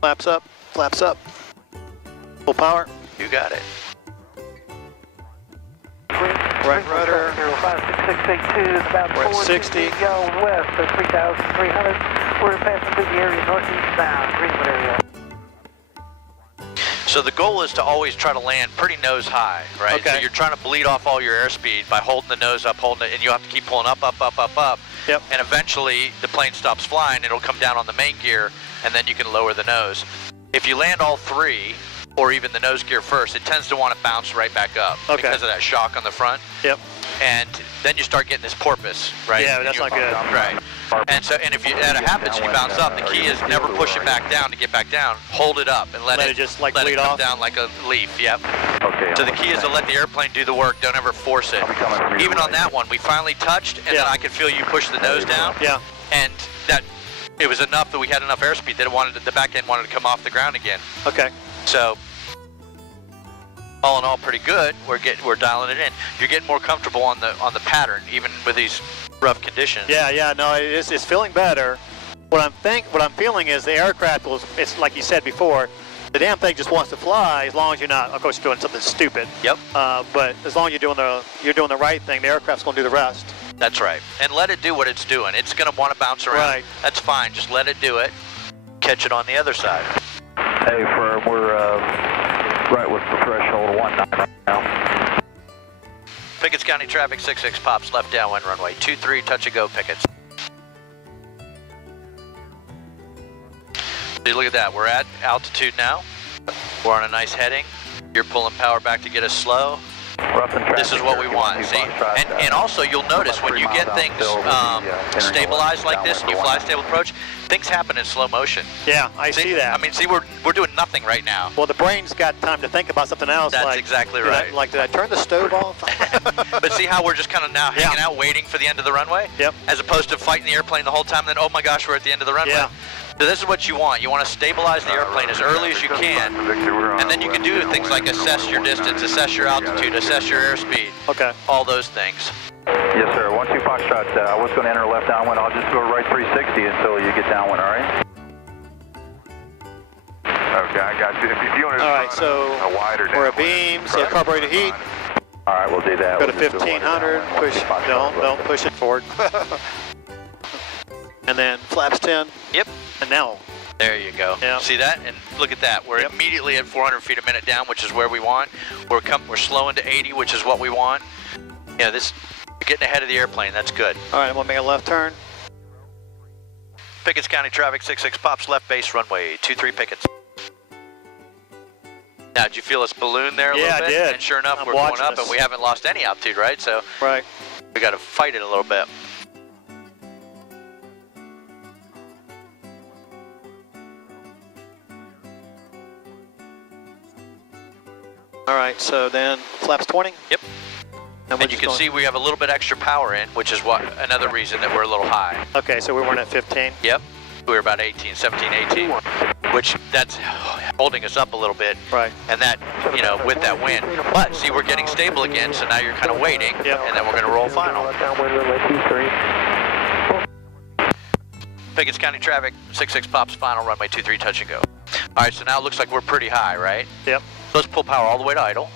Flaps up, flaps up. Full power. You got it. Right rudder. 056682 is about We're at 60. Y'all west of 3,300. We're passing through the area northeast bound, Greenwood area. So the goal is to always try to land pretty nose high, right? Okay. So you're trying to bleed off all your airspeed by holding the nose up, holding it, and you have to keep pulling up, up, up, up, up. Yep. And eventually the plane stops flying, it'll come down on the main gear, and then you can lower the nose. If you land all three, or even the nose gear first, it tends to want to bounce right back up because of that shock on the front. Yep. And then you start getting this porpoise, right? Yeah, that's not good. Right. And so, and if that happens and you bounce up, the key is never push it back down to get back down. Hold it up and let it just like let bleed it come off down like a leaf. Yep. Okay. So the key is to let the airplane do the work. Don't ever force it. Even on that one, we finally touched, and then I could feel you push the nose down. Yeah. And that it was enough that we had enough airspeed that it wanted the back end wanted to come off the ground again. Okay. So all in all, pretty good. We're dialing it in. You're getting more comfortable on the pattern, even with these rough conditions. Yeah, no, it's feeling better. What I'm feeling is the aircraft it's like you said before, the damn thing just wants to fly as long as you're not, of course, you're doing something stupid. Yep. But as long as you're doing the right thing, the aircraft's going to do the rest. That's right. And let it do what it's doing. It's going to want to bounce around. Right. That's fine. Just let it do it. Catch it on the other side. Hey, firm, we're right with the threshold of 19 right now. Pickens County traffic, 66 pops, left downwind runway 23, touch and go, Pickens. See, look at that. We're at altitude now. We're on a nice heading. You're pulling power back to get us slow. This is what we want, see? And also, you'll notice when you get things stabilized like this and you fly stable approach, things happen in slow motion. Yeah, I see that. I mean, see, we're doing nothing right now. Well, the brain's got time to think about something else. That's exactly right. Did I turn the stove off? But see how we're just kind of now hanging out, waiting for the end of the runway? Yep. As opposed to fighting the airplane the whole time, and then, oh my gosh, we're at the end of the runway. Yeah. So this is what you want. You want to stabilize the airplane as early as you can, and then you can do things like assess your distance, assess your altitude, assess your airspeed. Okay. All those things. Yes, sir. 12 Foxtrot, I was going to enter left downwind. I'll just go right 360 until you get downwind, all right? Okay, I got you. If you want to All right, so we're a beam, say carburetor heat. All right, we'll do that. Go to 1500, push, don't push it forward. And then flaps 10. Yep. And now. There you go. Yep. See that? And look at that. We're immediately at 400 feet a minute down, which is where we want. We're slowing to 80, which is what we want. You know, you're getting ahead of the airplane. That's good. All right, I'm going to make a left turn. Pickens County traffic, 66 pops, left base runway, 23 Pickens. Now, did you feel us balloon there a little bit? Yeah, I did. And sure enough, I'm we're going watching up, this. and we haven't lost any altitude, right? So Right. we got to fight it a little bit. All right, so then flaps 20. Yep. And you can see we have a little bit extra power in, which is what another reason that we're a little high. Okay, so we weren't at 15. Yep. We were about 18, 17, 18, which that's holding us up a little bit. Right. And that, you know, with that wind. But see, we're getting stable again, so now you're kind of waiting, Yep. and then we're going to roll final. Downwind runway 23. Pickens County traffic, 66 pops, final runway 23, touch and go. All right, so now it looks like we're pretty high, right? Yep. So let's pull power all the way to idle.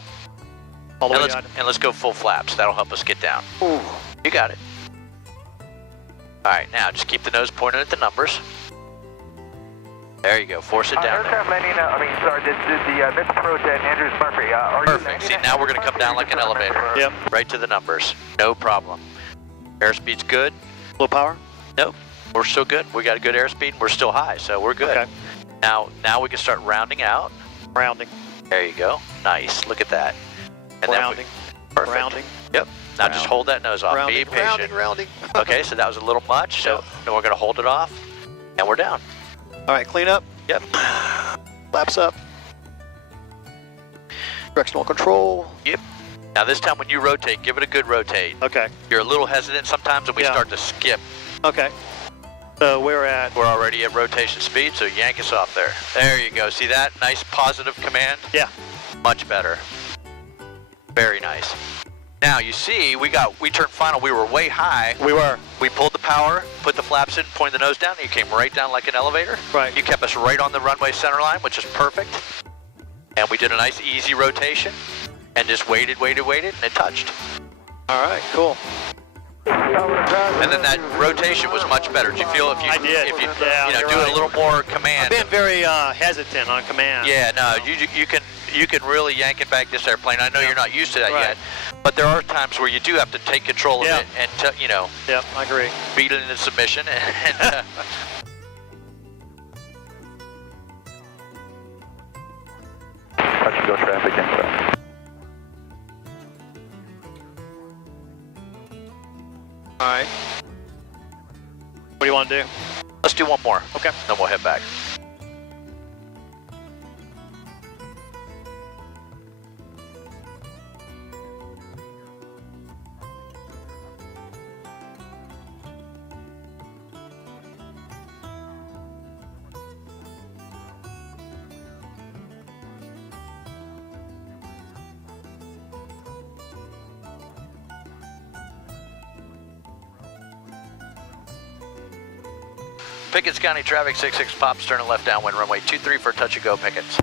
All the way And let's go full flaps. That'll help us get down. Ooh. You got it. All right, now just keep the nose pointed at the numbers. There you go. Force it down. Aircraft landing, the missed approach at Andrews Murphy. Are Perfect. See, now we're going to come down like an elevator. Yep. Right to the numbers. No problem. Airspeed's good. Low power? Nope. We're still good. We got a good airspeed. We're still high, so we're good. Okay. Now we can start rounding out. Rounding. There you go. Nice. Look at that. And Rounding. Perfect. Rounding. Yep. Now just hold that nose off. Rounding. Be patient. Rounding. Okay, so that was a little much. So now we're going to hold it off, and we're down. All right, clean up. Yep. Flaps up. Directional control. Yep. Now this time when you rotate, give it a good rotate. Okay. You're a little hesitant sometimes, and we Yeah. start to skip. Okay. So we're at. We're already at rotation speed, so yank us off there. There you go. See that? Nice positive command? Yeah. Much better. Very nice. Now you see, we turned final. We were way high. We were. We pulled the power, put the flaps in, pointed the nose down, and you came right down like an elevator. Right. You kept us right on the runway center line, which is perfect. And we did a nice easy rotation and just waited, and it touched. All right, cool. And then that rotation was much better. Did you feel if you I did. if you Yeah, you know you're do it right. a little more command? I've been very hesitant on command. Yeah, no, you can really yank it back this airplane. I know you're not used to that Right. yet, but there are times where you do have to take control of Yeah. it and you know, Yep, I agree. beat it into submission and Touch and go traffic info. All right. What do you want to do? let's do one more. Okay. Then we'll head back. Pickens County traffic 66 pops, turn left downwind runway 23 for touch and go Pickens.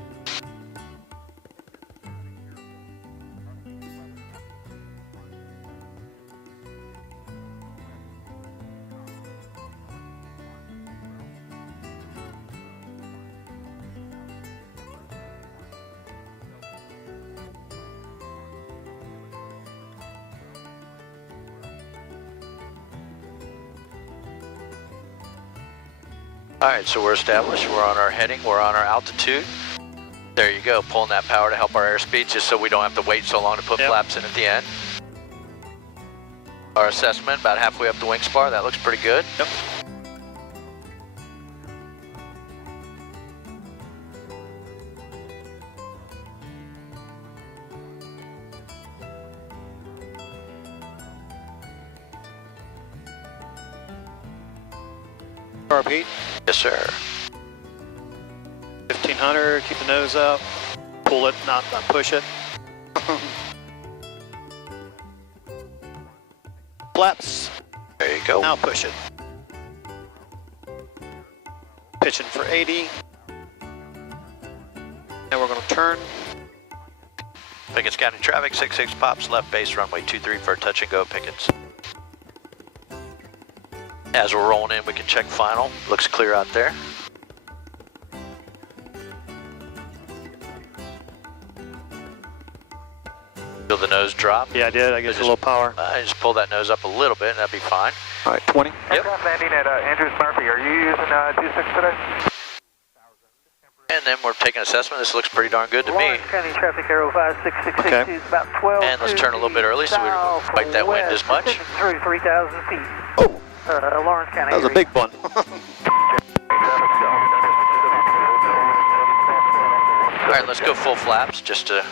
All right, so we're established, we're on our heading, we're on our altitude. There you go, pulling that power to help our airspeed just so we don't have to wait so long to put flaps in at the end. Our assessment, about halfway up the wing spar, that looks pretty good. Yep. Repeat. Yes, sir. 1500, keep the nose up. Pull it, not push it. Flaps. There you go. Now push it. Pitching for 80. Now we're going to turn. Pickens County traffic 66 pops, left base runway 23 for touch and go Pickens. As we're rolling in, we can check final. Looks clear out there. Feel the nose drop. Yeah, I did. I guess a little power. I just pull that nose up a little bit, and that'd be fine. All right, 20. Yep. Aircraft landing at Andrews Murphy. Are you using 26 today? And then we're taking assessment. This looks pretty darn good to me. Lawrence County traffic arrow 5666 Okay. is about 12. And let's turn a little bit early so we don't fight that wind as much. Through 3,000 feet. Oh, Lawrence County. that was a big one. All right, let's go full flaps just to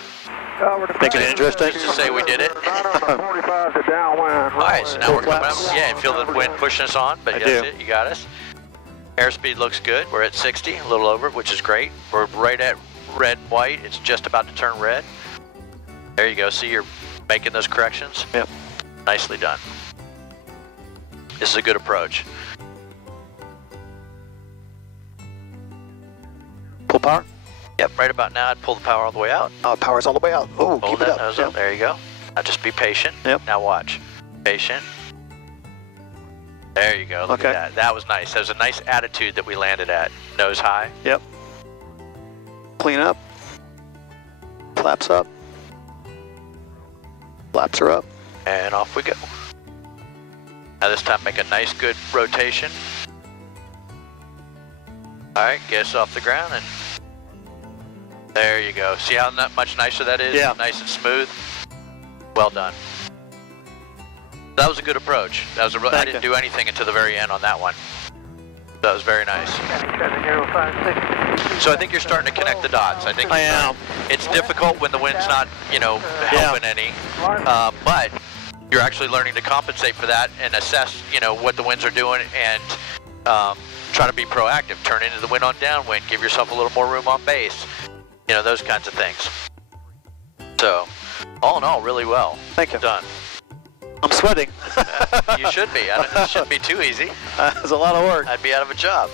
Make it interesting. just to say we did it. 45 to downwind. All right, so now we're coming up. flaps. Yeah, and feel the wind pushing us on, but I that's do. it. You got us. Airspeed looks good. We're at 60, a little over, which is great. We're right at red and white. It's just about to turn red. There you go. See, you're making those corrections. Yep. Nicely done. This is a good approach. Pull power. Yep, right about now, I'd pull the power all the way out. Power's all the way out. Oh, Hold keep it that up. nose Yep. up. There you go. Now just be patient. Yep. Now watch. Patient. There you go. Look Okay. at that. That was nice. That was a nice attitude that we landed at. Nose high. Yep. Clean up. Flaps up. Flaps are up. And off we go. Now this time make a nice good rotation. All right, get us off the ground and there you go. See how much nicer that is? Yeah. Nice and smooth. Well done. That was a good approach. That was I didn't do anything until the very end on that one. That was very nice. So I think you're starting to connect the dots. I think I am. it's difficult when the wind's not, helping any, but you're actually learning to compensate for that and assess, what the winds are doing and try to be proactive. Turn into the wind on downwind. Give yourself a little more room on base. Those kinds of things. So, all in all, really well. Thank you. Done. I'm sweating. You should be. It shouldn't be too easy. It's a lot of work. I'd be out of a job.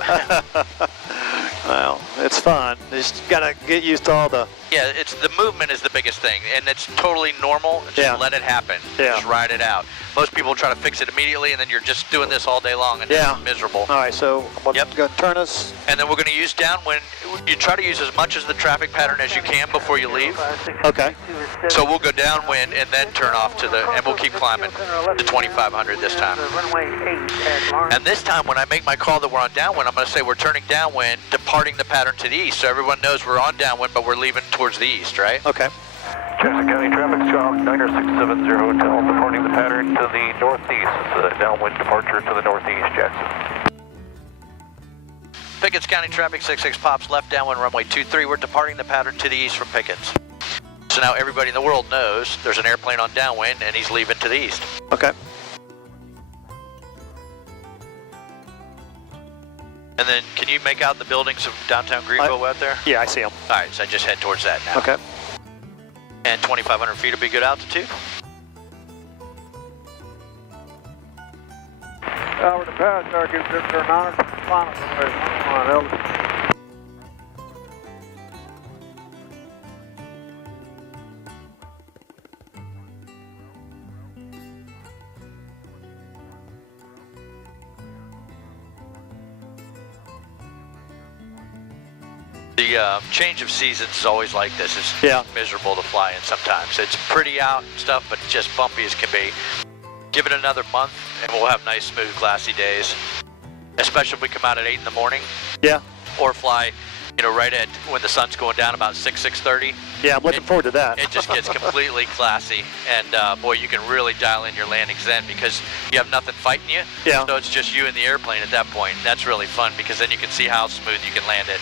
Well, it's fun. You just gotta get used to all the. Yeah, it's the movement is the biggest thing, and it's totally normal. Just let it happen. Yeah. Just ride it out. Most people try to fix it immediately, and then you're just doing this all day long, and Yeah. it's miserable. All right, so I'm gonna turn us. And then we're going to use downwind. You try to use as much as the traffic pattern as you can before you leave. Okay. So we'll go downwind and then turn off to the, and we'll keep climbing to 2,500 this time. And this time, when I make my call that we're on downwind, I'm going to say we're turning downwind, departing the pattern to the east, so everyone knows we're on downwind, but we're leaving towards the east, right? Okay. Jackson County Traffic Chalk 9670 Hotel, departing the pattern to the northeast. Downwind departure to the northeast, Jackson. Pickens County Traffic 66 Pops, left downwind runway 23. We're departing the pattern to the east from Pickens. So now everybody in the world knows there's an airplane on downwind and he's leaving to the east. Okay. And then can you make out the buildings of downtown Greenville out there? Yeah, I see them. All right, so I just head towards that now. Okay. And 2,500 feet will be good altitude. Over the power target, they're not on The change of seasons is always like this. It's miserable to fly in sometimes. It's pretty out and stuff, but just bumpy as can be. Give it another month, and we'll have nice, smooth, glassy days. Especially if we come out at 8 in the morning. Yeah. Or fly, right at when the sun's going down about 6:30. Yeah, I'm looking forward to that. It just gets completely classy, and boy, you can really dial in your landings then because you have nothing fighting you. Yeah. So it's just you and the airplane at that point. That's really fun because then you can see how smooth you can land it.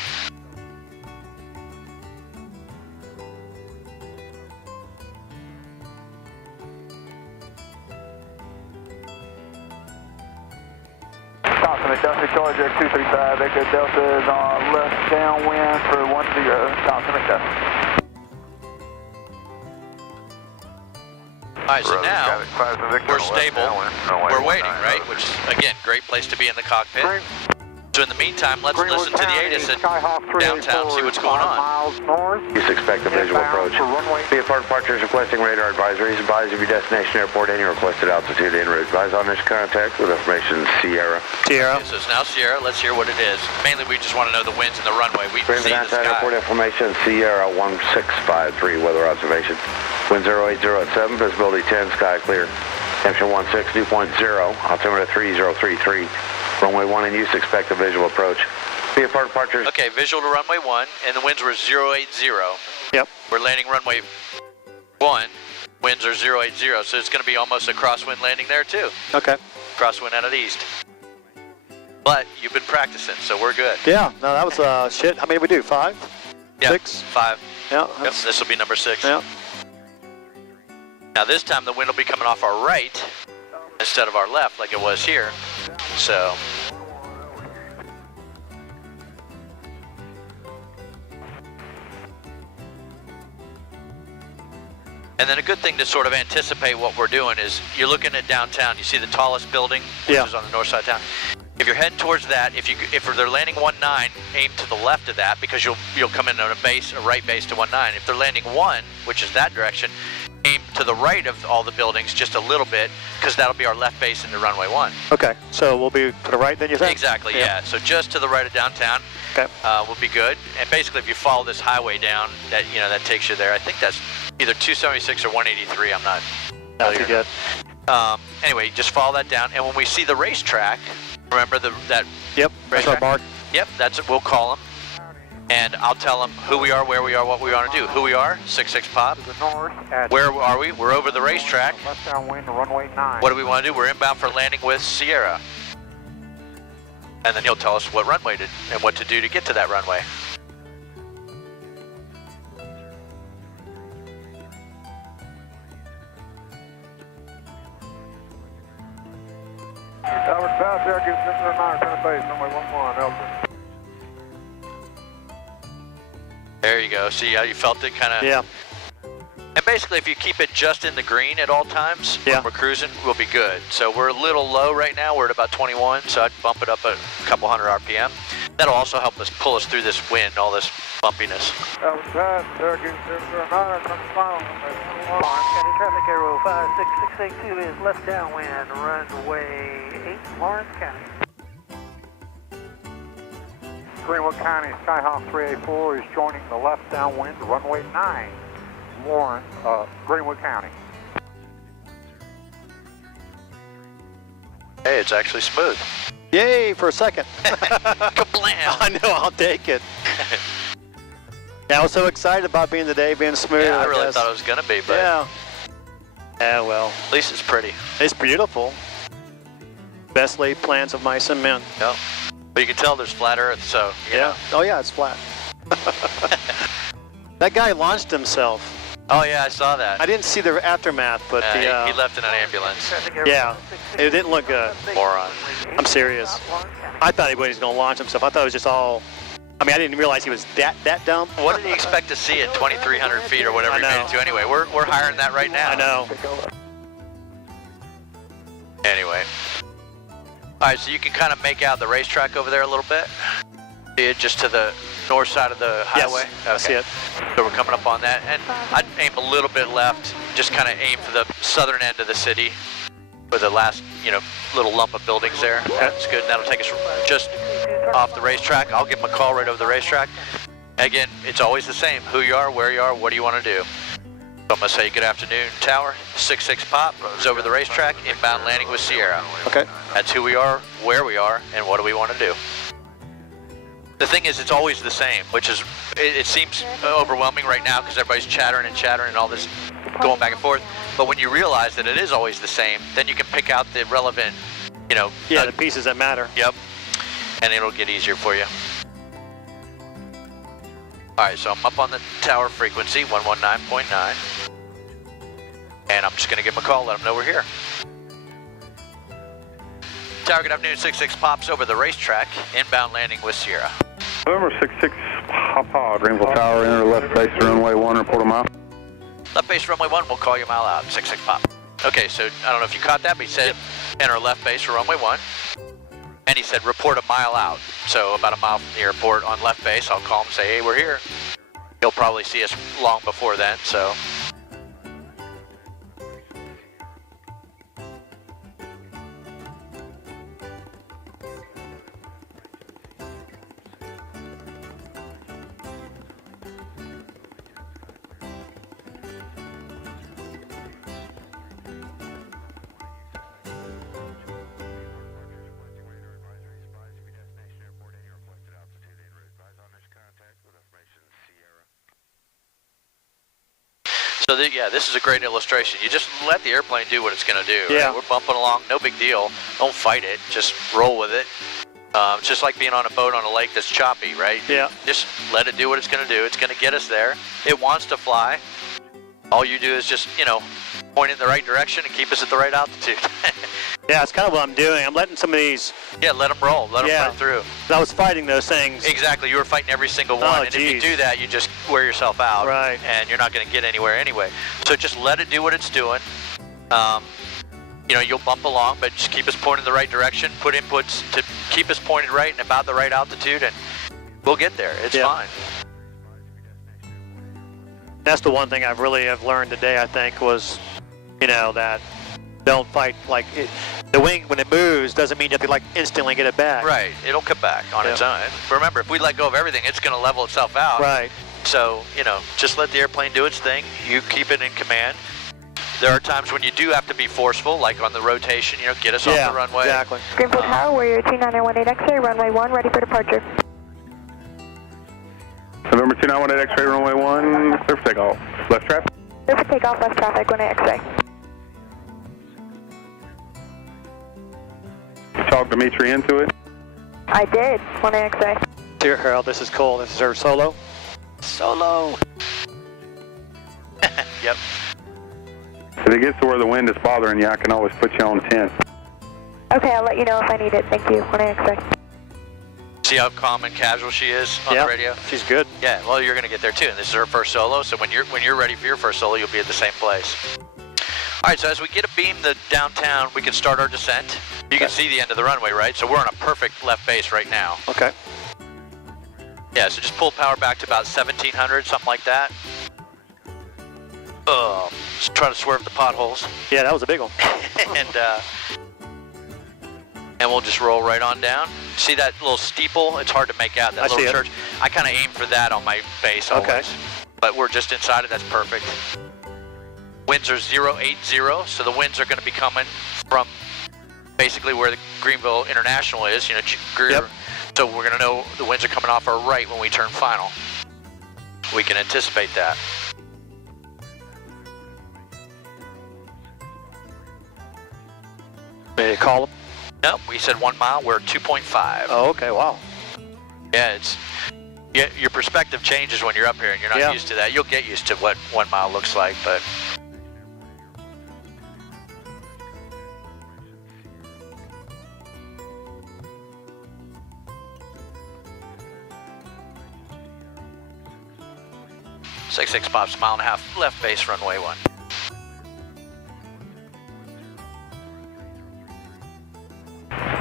Delta Charger 235, Echo Delta is on left downwind for 10, Thompson McDuffie. All right, so now we're stable. We're waiting, right? Which is, again, great place to be in the cockpit. So in the meantime, let's Greenwood listen to the County, ATIS at Skyhawk 384 downtown, see what's is going 5 on. miles north. Use expect a visual approach. VFR departures requesting radar advisories. Advise of your destination airport and your requested altitude en route. Advise on initial contact with information Sierra. Sierra. Okay, so it's now Sierra. Let's hear what it is. Mainly, we just want to know the winds and the runway. We can Greenwood see the downtown airport sky. information Sierra 1653 weather observation. Wind 0807, visibility 10, sky clear. Temperature 16, dew point 0, altimeter 3033. Runway 1 in use, expect a visual approach. VFR departures. Okay, visual to runway 1, and the winds were 080. Yep. We're landing runway 1, winds are 080, so it's going to be almost a crosswind landing there too. Okay. Crosswind out of the east. But you've been practicing, so we're good. Yeah, no, that was shit. How many did we do? 5? Yeah, 6? 5. Yeah. Yep, this will be number 6. Yeah. Now this time the wind will be coming off our right instead of our left like it was here. So and then a good thing to sort of anticipate what we're doing is you're looking at downtown, you see the tallest building, which is on the north side of town. If you're heading towards that, if they're landing 19, aim to the left of that because you'll come in on a right base to 19. If they're landing 1, which is that direction, aim to the right of all the buildings just a little bit because that'll be our left base into runway 1. Okay, so we'll be to the right then, you think? Exactly, yeah. So just to the right of downtown will be good. And basically, if you follow this highway down, that takes you there. I think that's either 276 or 183. I'm not. That's good. Anyway, just follow that down. And when we see the racetrack, remember that. Yep. That's our mark. Yep. That's it. We'll call them. And I'll tell them who we are, where we are, what we want to do. Who we are, 66 Pop. To the north at Where are we? We're over the racetrack. left downwind to runway 9. What do we want to do? We're inbound for landing with Sierra. And then he'll tell us what runway and what to do to get to that runway. Tower south, Syracuse 609, turn base, runway 11, Elton. There you go. See how you felt it kind of? Yeah. And basically, if you keep it just in the green at all times, when we're cruising, we'll be good. So we're a little low right now. We're at about 21, so I'd bump it up a couple hundred RPM. That'll also help us pull us through this wind, all this bumpiness. Tower south, Syracuse 609, turn final, runway 11. County traffic arrow 56682 is left downwind, runway 8, Lawrence County. Greenwood County, Skyhawk 384 is joining the left downwind to runway 9, Lawrence, Greenwood County. Hey, it's actually smooth. Yay, for a second. Kablam! I know, I'll take it. Yeah, I was so excited about being smooth. Yeah, I really thought it was going to be, but yeah. Yeah, well. At least it's pretty. It's beautiful. Best laid plans of mice and men. Yep. But you can tell there's flat earth, so, you know. Oh, yeah, it's flat. That guy launched himself. Oh, yeah, I saw that. I didn't see the aftermath, but he left in an ambulance. Yeah, it didn't look good. Moron. I'm serious. I thought he was going to launch himself. I thought it was just all... I mean, I didn't realize he was that dumb. What did he expect to see at 2,300 feet or whatever he made it to anyway? We're hiring that right now. I know. Anyway. All right, so you can kind of make out the racetrack over there a little bit. See it just to the north side of the highway? Yes, I see it. So we're coming up on that. And I'd aim a little bit left, just kind of aim for the southern end of the city with the last, little lump of buildings there. That's good. And that'll take us just off the racetrack. I'll give them a call right over the racetrack. Again, it's always the same. Who you are, where you are, what do you want to do? So I'm going to say good afternoon, Tower. 66 Pop is over the racetrack, inbound landing with Sierra. Okay. That's who we are, where we are, and what do we want to do. The thing is, it's always the same, which is, it seems overwhelming right now because everybody's chattering and all this going back and forth. But when you realize that it is always the same, then you can pick out the relevant, Yeah, the pieces that matter. Yep. And it'll get easier for you. All right, so I'm up on the tower frequency, 119.9. And I'm just going to give them a call, let them know we're here. Tower, good afternoon, 66 Pops over the racetrack, inbound landing with Sierra. November 66 Papa, Greenville Tower, enter left base to runway 1, report a mile. Left base runway 1, we'll call you a mile out, 66 Pop. Okay, so I don't know if you caught that, but he said enter left base for runway 1. And he said, report a mile out. So about a mile from the airport on left base, I'll call him and say, hey, we're here. He'll probably see us long before then, so. So yeah, this is a great illustration. You just let the airplane do what it's going to do. Yeah. Right? We're bumping along, no big deal. Don't fight it, just roll with it. It's just like being on a boat on a lake that's choppy, right? Yeah. Just let it do what it's going to do. It's going to get us there. It wants to fly. All you do is just, you know, point it in the right direction and keep us at the right altitude. Yeah, that's kind of what I'm doing. I'm letting some of these... Yeah, let them roll. Let them run through. I was fighting those things. Exactly. You were fighting every single one. Oh, and if you do that, you just wear yourself out. Right. And you're not going to get anywhere anyway. So just let it do what it's doing. You know, you'll bump along, but just keep us pointed in the right direction. Put inputs to keep us pointed right and about the right altitude, and we'll get there. It's fine. That's the one thing I've learned today, I think, was, you know, that don't fight, like, the wing, when it moves, doesn't mean you have to, like, instantly get it back. Right. It'll come back on its own. Remember, if we let go of everything, it's going to level itself out. Right. So, you know, just let the airplane do its thing. You keep it in command. There are times when you do have to be forceful, like on the rotation, you know, get us off the runway. Exactly. Greenfield Tower, Warrior 2918 X-ray, runway 1, ready for departure. November 2918 X-ray, runway 1, clear for takeoff. Left traffic? Clear for takeoff, left traffic, 1 X-ray. You talked Dimitri into it? I did, 1 X-ray. Dear Harold, this is Cole. This is her solo. Solo. Yep. If it gets to where the wind is bothering you, I can always put you on 10. Okay, I'll let you know if I need it. Thank you, 1 X-ray. See how calm and casual she is on the radio? She's good. Yeah, well, you're going to get there too, and this is her first solo, so when you're ready for your first solo, you'll be at the same place. All right, so as we get a beam the downtown, we can start our descent. You can see the end of the runway, right? So we're on a perfect left base right now. Okay. Yeah, so just pull power back to about 1700, something like that. Just try to swerve the potholes. Yeah, that was a big one. and we'll just roll right on down. See that little steeple? It's hard to make out, that little church. I kind of aim for that on my base always. Okay. But we're just inside it, that's perfect. Winds are 080, so the winds are going to be coming from basically where the Greenville International is, you know, Greer. So we're going to know the winds are coming off our right when we turn final. We can anticipate that. May I call them? No, we said 1 mile, we're 2.5. Oh, okay, wow. Yeah, your perspective changes when you're up here and you're not used to that. You'll get used to what 1 mile looks like, but... Six pops, 1.5 miles, left base, runway 1.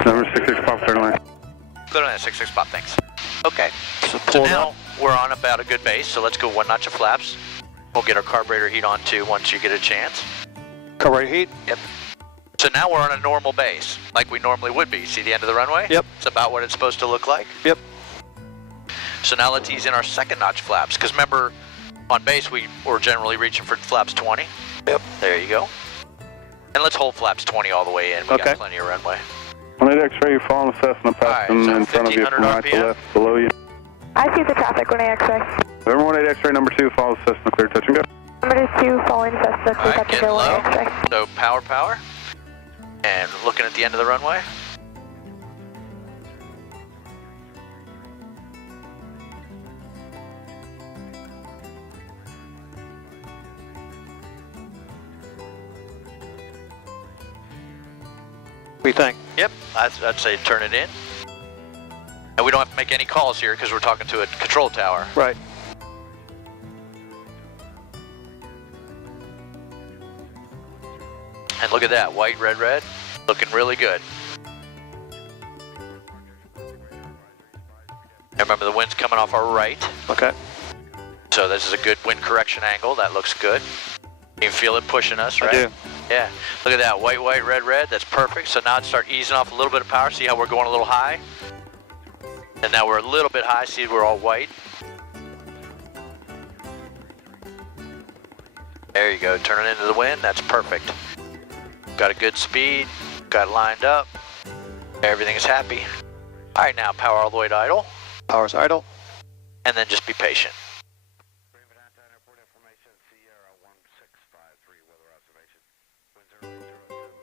Number 66 pop, turn line. Clear on that 66 pop, thanks. Okay, so now we're on about a good base, so let's go 1 notch of flaps. We'll get our carburetor heat on too once you get a chance. Carburetor heat? Yep. So now we're on a normal base, like we normally would be. See the end of the runway? Yep. It's about what it's supposed to look like. Yep. So now let's ease in our 2nd notch flaps, because remember, on base we were generally reaching for flaps 20. Yep. There you go. And let's hold flaps 20 all the way in. We got plenty of runway. On that X-ray, you're following Cessna, passing in front of you from right to left, below you. I see the traffic, 1 X-ray. November 18 X-ray, number 2, follow Cessna, clear, touch and go. Number 2, following Cessna, clear, touch and go, 1 X-ray. So power. And looking at the end of the runway. What do you think? Yep, I'd say turn it in. And we don't have to make any calls here because we're talking to a control tower. Right. And look at that, white, red, looking really good. And remember, the wind's coming off our right. Okay. So this is a good wind correction angle. That looks good. You can feel it pushing us, right? I do. Yeah. Look at that. White, white, red, red. That's perfect. So now I'd start easing off a little bit of power. See how we're going a little high? And now we're a little bit high. See, we're all white. There you go. Turning into the wind. That's perfect. Got a good speed. Got it lined up. Everything is happy. All right, now power all the way to idle. Power's idle. And then just be patient.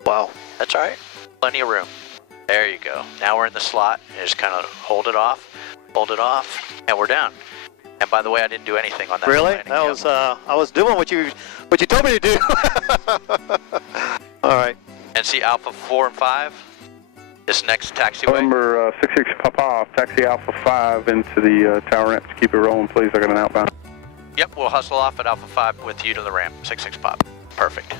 Wow. That's all right. Plenty of room. There you go. Now we're in the slot. You just kind of hold it off, and we're down. And by the way, I didn't do anything on that. Really? landing. That was I was doing what you told me to do. All right. And see Alpha 4 and 5. This next taxiway. Number 66 Papa, taxi Alpha 5 into the tower ramp. Keep it rolling, please. I got an outbound. Yep, we'll hustle off at Alpha 5 with you to the ramp. 66 pop. Perfect.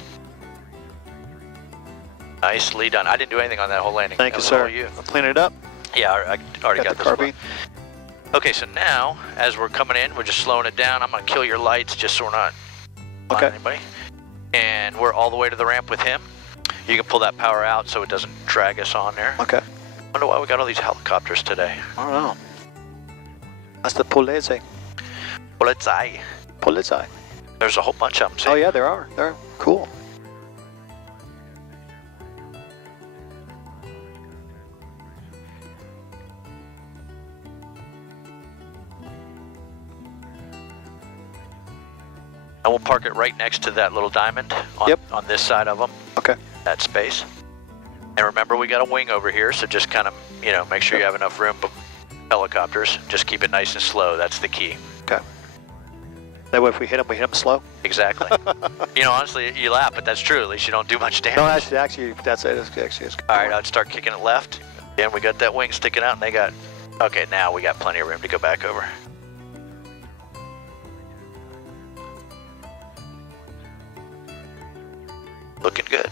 Nicely done. I didn't do anything on that whole landing. Thank that you, was sir. all you. I'll clean it up. Yeah, I already got the this carbine. one. Okay, so now, as we're coming in, we're just slowing it down. I'm going to kill your lights just so we're not Okay. anybody. And we're all the way to the ramp with him. You can pull that power out so it doesn't drag us on there. Okay. Wonder why we got all these helicopters today. I don't know. That's the Polizei. Polizei. Polizei. There's a whole bunch of them. See? Oh yeah, there are. They're cool. And we'll park it right next to that little diamond on this side of them. Okay. That space. And remember, we got a wing over here, so just kind of, make sure you have enough room. But helicopters, just keep it nice and slow. That's the key. Okay. That way, if we hit them slow. Exactly. Honestly, you laugh, but that's true. At least you don't do much damage. No, actually, that's it. It's All right, I'd start kicking it left. And we got that wing sticking out, and they got. Okay, now we got plenty of room to go back over. Looking good.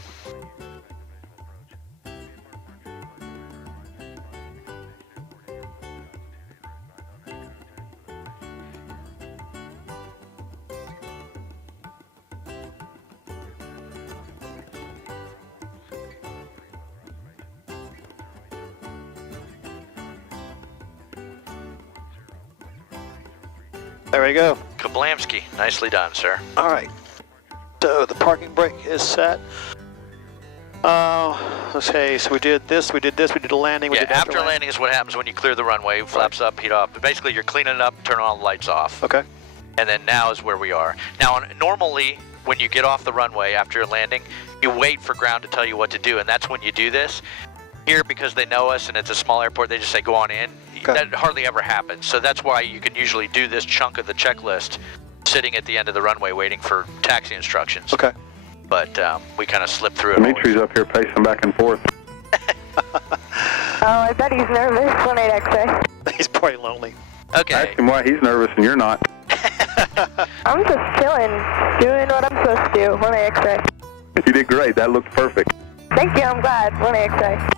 There we go. Kablamski. Nicely done, sir. All right. So the parking brake is set. Okay, so we did this, we did the landing. We did after landing is what happens when you clear the runway. Flaps up, heat off. But basically, you're cleaning it up, turning all the lights off. Okay. And then now is where we are. Now, normally, when you get off the runway after your landing, you wait for ground to tell you what to do, and that's when you do this. Here, because they know us and it's a small airport, they just say, go on in. Okay. That hardly ever happens. So that's why you can usually do this chunk of the checklist sitting at the end of the runway waiting for taxi instructions. Okay. But we kind of slip through it. Dimitri's up here pacing back and forth. Oh, I bet he's nervous. 18XA. He's probably lonely. Okay. Ask him why he's nervous and you're not. I'm just chilling, doing what I'm supposed to do. 18XA. You did great. That looked perfect. Thank you. I'm glad. 18XA.